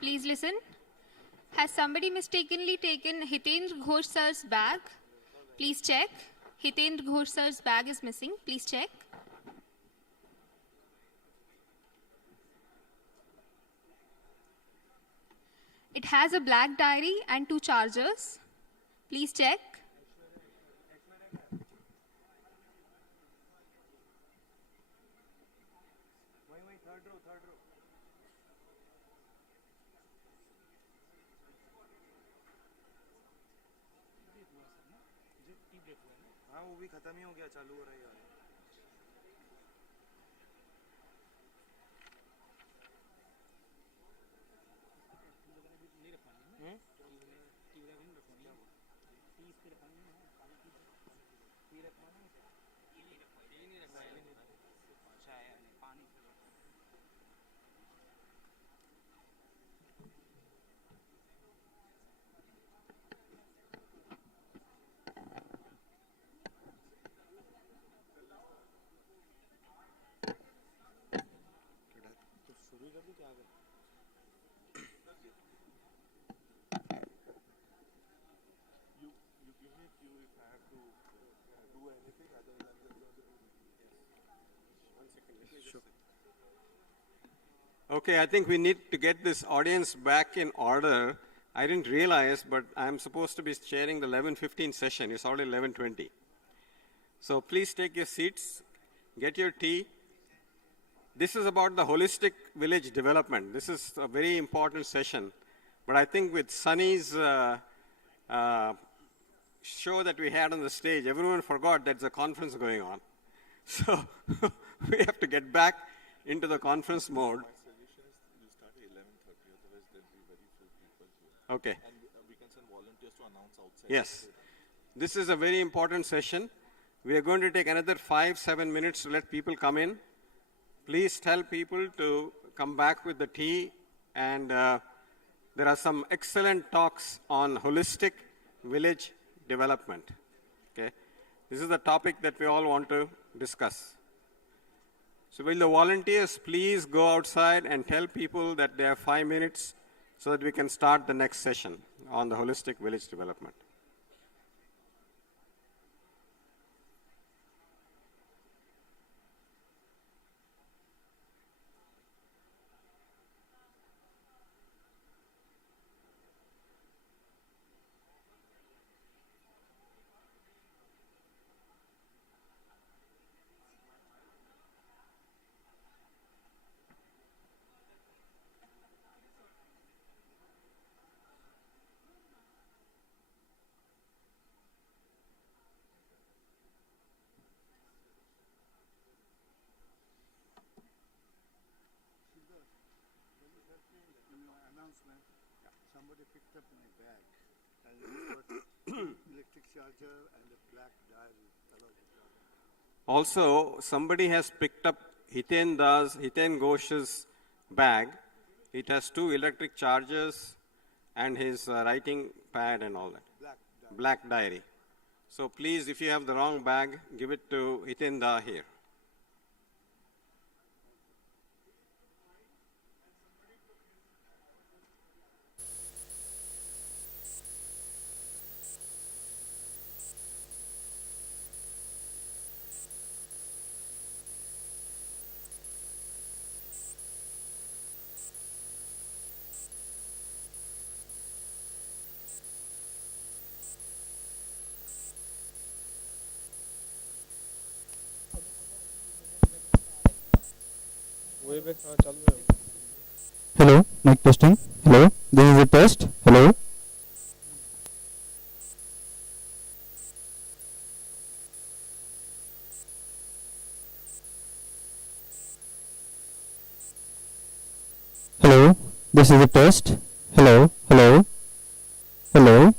Please listen. Has somebody mistakenly taken Hitendra Ghosh sir's bag? Please check. Hitendra Ghosh sir's bag is missing. Please check. It has a black diary and 2 chargers. Please check. हाँ वो भी खत्म ही हो गया चालू हो रही है Okay, I think we need to get this audience back in order. I didn't realize, but I'm supposed to be chairing the 11:15 session. It's already 11:20. So please take your seats, get your tea. This is about the holistic village development. This is a very important session. But I think with Sunny's show that we had on the stage, everyone forgot there's a conference going on. So we have to get back into the conference mode. Okay. And we can send volunteers to announce outside. Yes. This is a very important session. We are going to take another 5-7 minutes to let people come in. Please tell people to come back with the tea. And there are some excellent talks on holistic village development. Okay. This is the topic that we all want to discuss. So will the volunteers please go outside and tell people that they have 5 minutes so that we can start the next session on the holistic village development. Somebody picked up my bag and it got electric charger and a black diary. Also, somebody has picked up Hiten Ghosh's bag. It has 2 electric chargers and his writing pad and all that. Black diary. So please, if you have the wrong bag, give it to Hiten Da here. Hello, mic testing. Hello, this is a test. Hello. Hello, this is a test. Hello, hello, hello.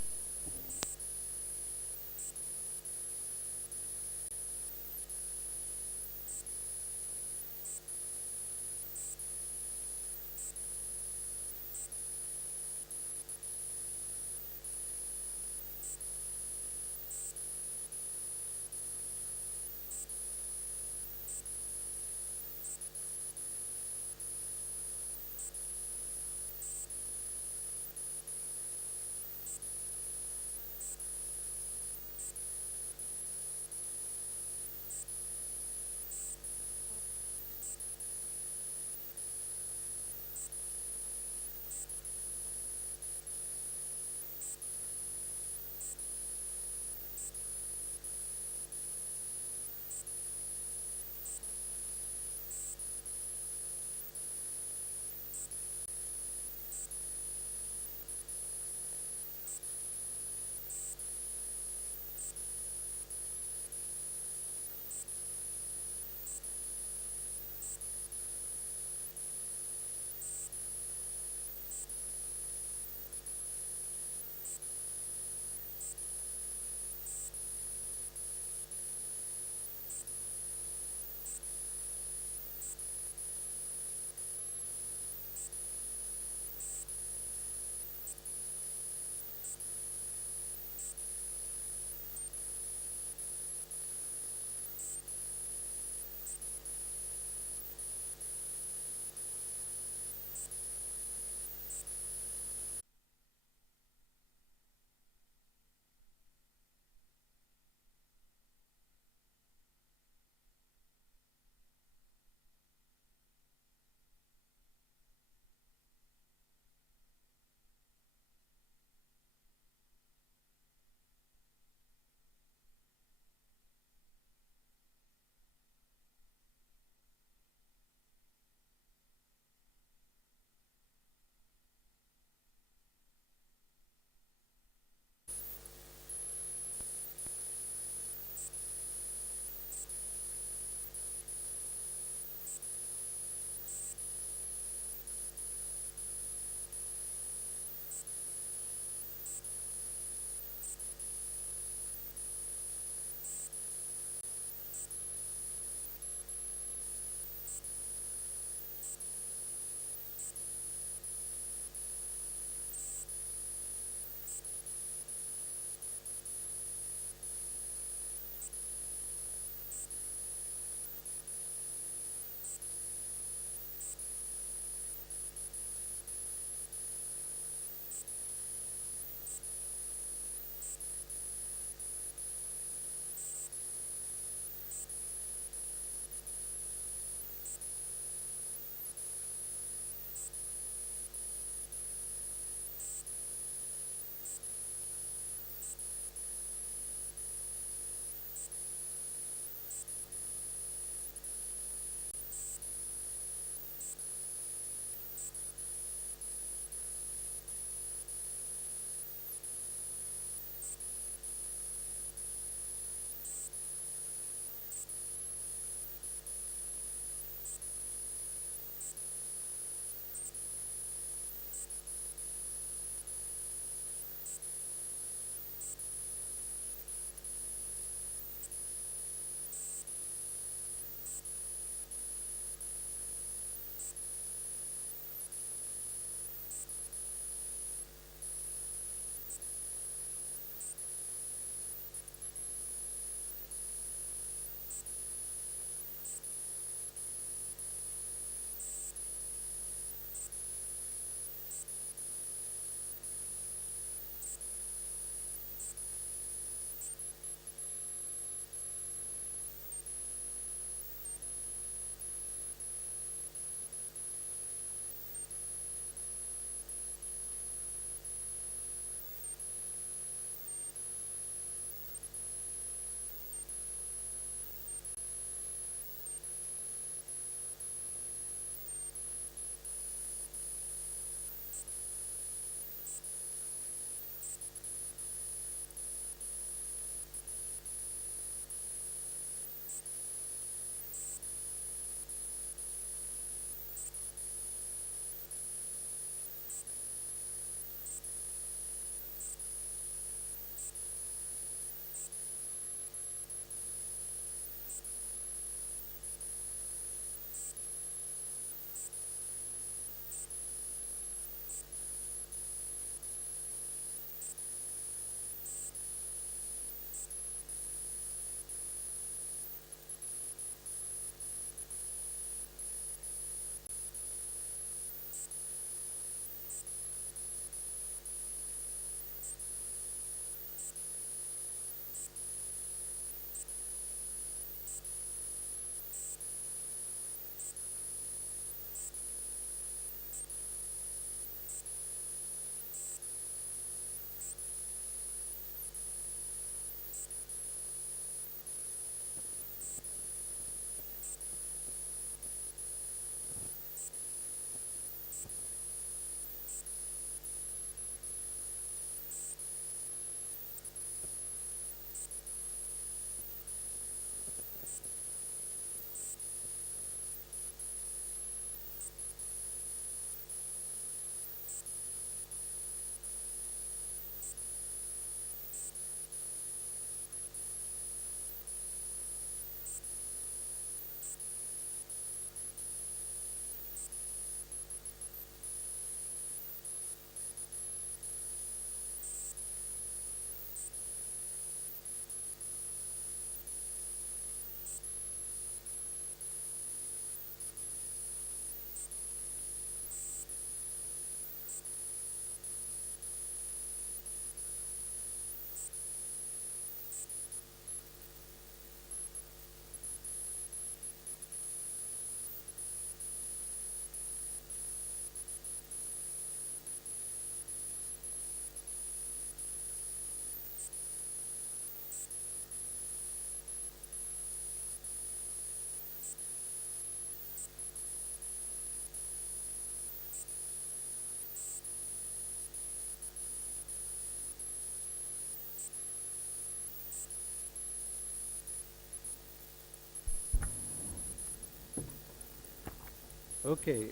Okay.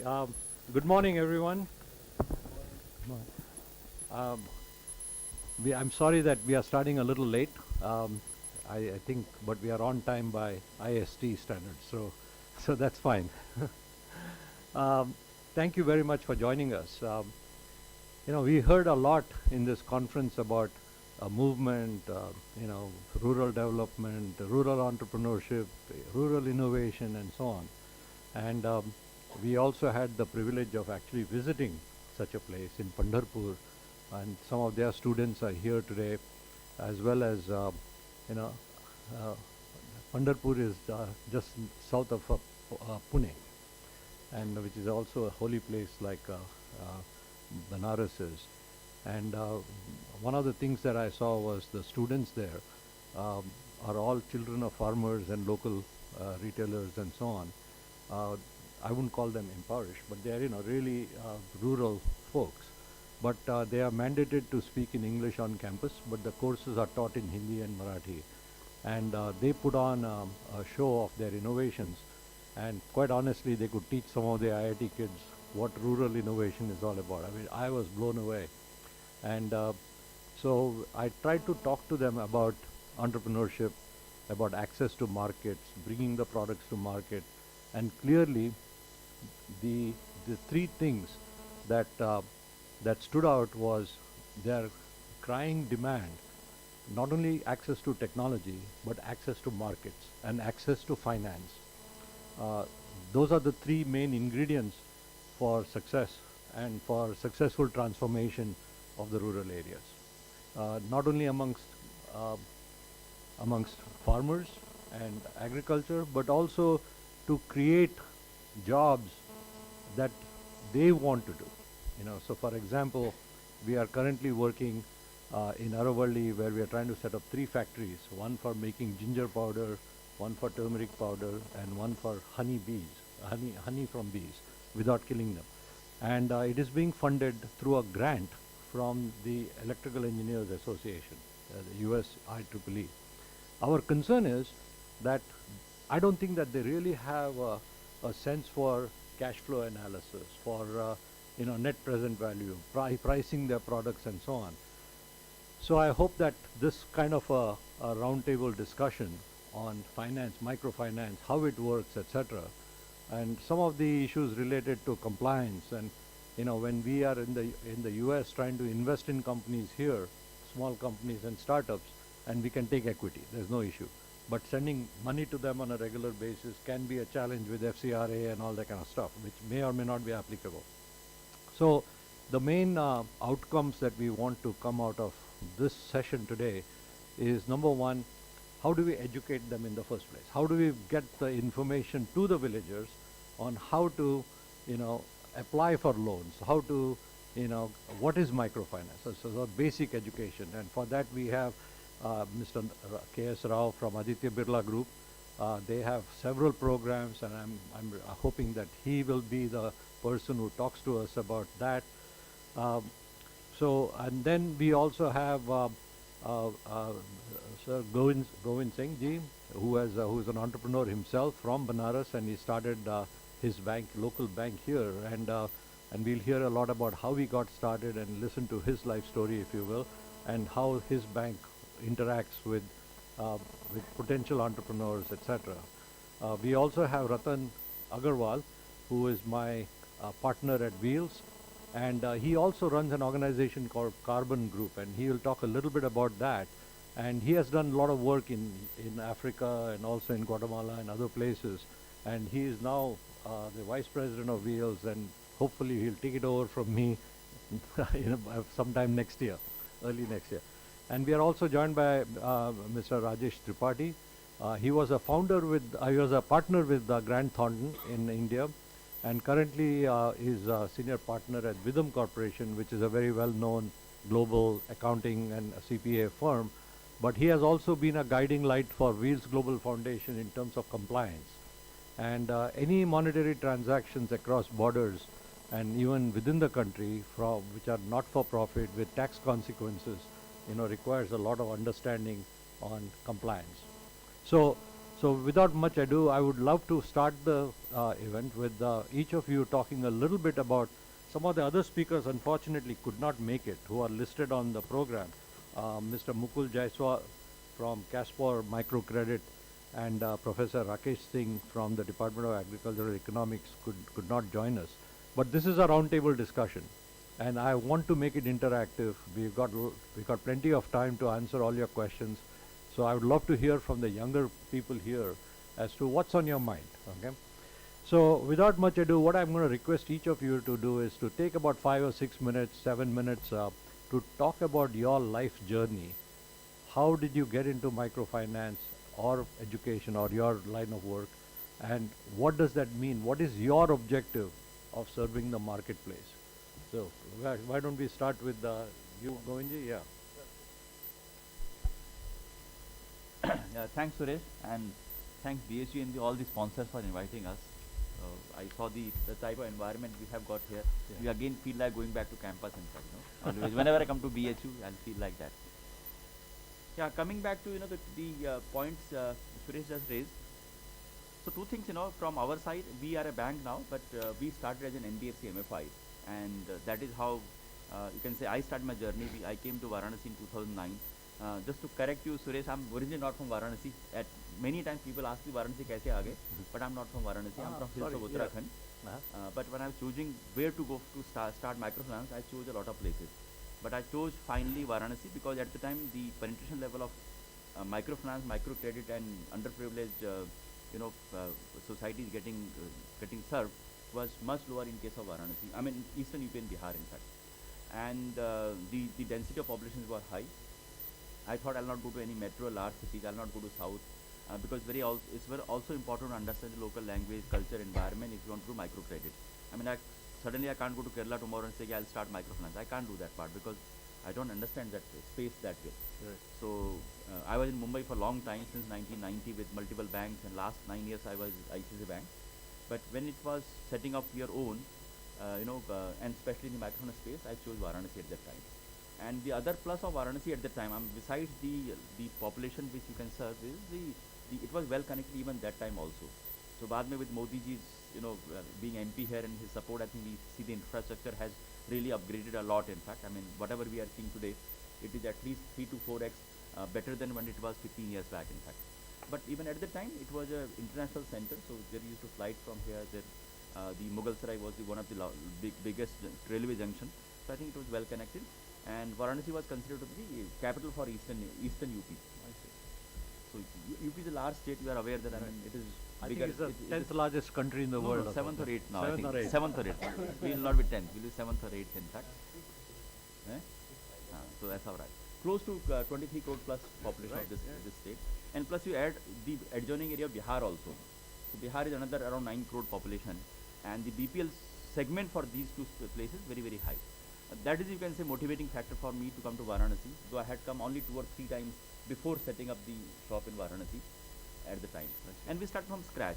Good morning, everyone. I'm sorry that we are starting a little late. I think, but we are on time by IST standards, so that's fine. Thank you very much for joining us. We heard a lot in this conference about movement, rural development, rural entrepreneurship, rural innovation, and so on. And we also had the privilege of actually visiting such a place in Pandharpur, and some of their students are here today, as well as, Pandharpur is just south of Pune, and which is also a holy place like Banaras is. And one of the things that I saw was the students there are all children of farmers and local retailers and so on. I wouldn't call them impoverished, but they are really rural folks. But they are mandated to speak in English on campus, but the courses are taught in Hindi and Marathi. And they put on a show of their innovations, and quite honestly, they could teach some of the IIT kids what rural innovation is all about. I mean, I was blown away. And so I tried to talk to them about entrepreneurship, about access to markets, bringing the products to market, and clearly the three things that that stood out was their crying demand, not only access to technology, but access to markets and access to finance. Those are the three main ingredients for success and for successful transformation of the rural areas. Not only amongst farmers and agriculture, but also to create jobs that they want to do. So for example, we are currently working in Aravalli, where we are trying to set up 3 factories, one for making ginger powder, one for turmeric powder, and one for honey from bees, without killing them. And it is being funded through a grant from the Electrical Engineers Association, the US IEEE. Our concern is that I don't think that they really have a sense for cash flow analysis, for net present value, pricing their products, and so on. So I hope that this kind of a roundtable discussion on finance, microfinance, how it works, etc., and some of the issues related to compliance, and when we are in the US trying to invest in companies here, small companies and startups, and we can take equity, there's no issue. But sending money to them on a regular basis can be a challenge with FCRA and all that kind of stuff, which may or may not be applicable. So the main outcomes that we want to come out of this session today is, number one, how do we educate them in the first place? How do we get the information to the villagers on how to, apply for loans, how to, what is microfinance? So the basic education. And for that we have Mr. K.S. Rao from Aditya Birla Group. They have several programs, and I'm hoping that he will be the person who talks to us about that. And then we also have Sir Govind Singh Ji, who is an entrepreneur himself from Banaras, and he started his bank, local bank here, and we'll hear a lot about how he got started and listen to his life story, if you will, and how his bank interacts with potential entrepreneurs, etc. We also have Ratan Agarwal, who is my partner at Wheels, and he also runs an organization called Carbon Group, and he will talk a little bit about that. And he has done a lot of work in Africa and also in Guatemala and other places, and he is now the Vice President of Wheels, and hopefully he'll take it over from me sometime next year, early next year. And we are also joined by Mr. Rajesh Tripathi. He was a partner with Grant Thornton in India, and currently is a senior partner at Vidum Corporation, which is a very well-known global accounting and CPA firm. But he has also been a guiding light for Wheels Global Foundation in terms of compliance. And any monetary transactions across borders and even within the country which are not for profit with tax consequences, requires a lot of understanding on compliance. So So without much ado, I would love to start the event with each of you talking a little bit about some of the other speakers unfortunately could not make it, who are listed on the program. Mr. Mukul Jaiswal from Caspar Microcredit and Professor Rakesh Singh from the Department of Agricultural Economics could not join us. But this is a roundtable discussion, and I want to make it interactive. We've got plenty of time to answer all your questions. So I would love to hear from the younger people here as to what's on your mind. Okay. So without much ado, what I'm going to request each of you to do is to take about 5 or 6 minutes, 7 minutes to talk about your life journey. How did you get into microfinance or education or your line of work? And what does that mean? What is your objective of serving the marketplace? So why don't we start with you, Govinji? Yeah. Thanks, Suresh, and thanks BSU and all the sponsors for inviting us. I saw the type of environment we have got here. Yeah. We again feel like going back to campus, in fact. Always, whenever I come to BSU, I'll feel like that. Yeah, coming back to the points Suresh just raised. So two things, from our side, we are a bank now, but we started as an NBFC MFI, and that is how you can say I started my journey. I came to Varanasi in 2009. Just to correct you, Suresh, I'm originally not from Varanasi. At many times people ask me Varanasi kaise aage, but I'm not from Varanasi. I'm from hills of Uttarakhand. But when I was choosing where to go to start microfinance, I chose a lot of places. But I chose finally Varanasi because at the time the penetration level of microfinance, microcredit, and underprivileged societies getting served was much lower in case of Varanasi. I mean, Eastern UP and Bihar, in fact. And the density of populations were high. I thought I'll not go to any metro, large cities. I'll not go to south because it's very also important to understand the local language, culture, environment if you want to do microcredit. I mean, suddenly I can't go to Kerala tomorrow and say, yeah, I'll start microfinance. I can't do that part because I don't understand that space that way. Right. So I was in Mumbai for a long time, since 1990, with multiple banks, and last 9 years I was ICICI Bank. But when it was setting up your own, and especially in the microfinance space, I chose Varanasi at that time. And the other plus of Varanasi at the time, besides the population which you can serve, is it was well connected even that time also. So baad mein with Modi ji's being MP here and his support, I think we see the infrastructure has really upgraded a lot. In fact, I mean, whatever we are seeing today, it is at least 3 to 4x better than when it was 15 years back, in fact. But even at the time, it was an international center, so there used to flight from here. The Mughal Sarai was one of the biggest railway junction, so I think it was well connected. And Varanasi was considered to be the capital for Eastern UP. So UP is a large state. You are aware that, I mean, it is I think it's the 10th largest country in the world. No, 7th or 8th now. 7th or 8th. 7th or 8th. We will not be 10th. We will be 7th or 8th, in fact. So that's all right. Close to 23 crore plus population of this state. And plus you add the adjoining area of Bihar also. So Bihar is another around 9 crore population. And the BPL segment for these two places very, very high. That is, you can say, motivating factor for me to come to Varanasi, though I had come only 2 or 3 times before setting up the shop in Varanasi at the time. And we started from scratch.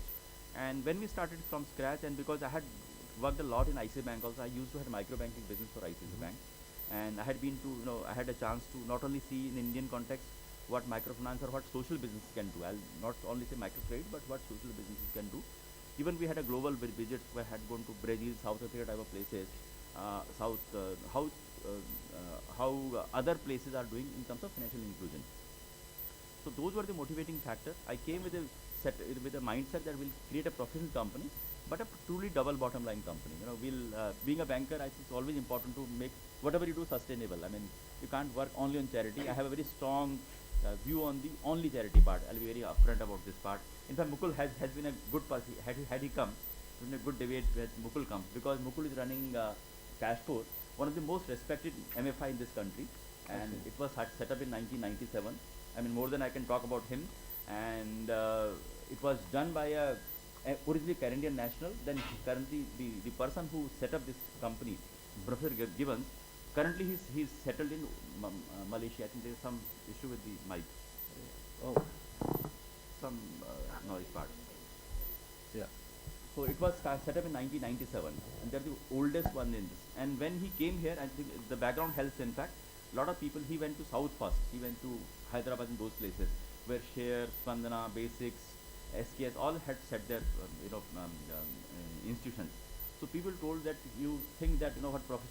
And when we started from scratch, and because I had worked a lot in ICICI Bank also, I used to have a micro banking business for ICICI Bank. And I had been to, I had a chance to not only see in Indian context what microfinance or what social business can do. I'll not only say microcredit, but what social businesses can do. Even we had a global visit where I had gone to Brazil, South Africa type of places. How other places are doing in terms of financial inclusion. So those were the motivating factor. I came with a mindset that we'll create a professional company, but a truly double bottom line company. Being a banker, I think it's always important to make whatever you do sustainable. I mean, you can't work only on charity. I have a very strong view on the only charity part. I'll be very upfront about this part. In fact, Mukul has been a good person. Had he come, it's been a good debate where Mukul comes, because Mukul is running Cashport, one of the most respected MFI in this country, and it was set up in 1997. I mean, more than I can talk about him. And it was done by a originally Canadian national. Then currently the person who set up this company, Professor Gibbons, currently he's settled in Malaysia. I think there's some issue with the mic. Some noise part. Yeah. So it was set up in 1997, and they're the oldest one in this. And when he came here, I think the background helps. In fact, a lot of people, he went to South first. He went to Hyderabad and those places where Share, Spandana, Basics, SKS, all had set their institutions. So people told that you think that what Professor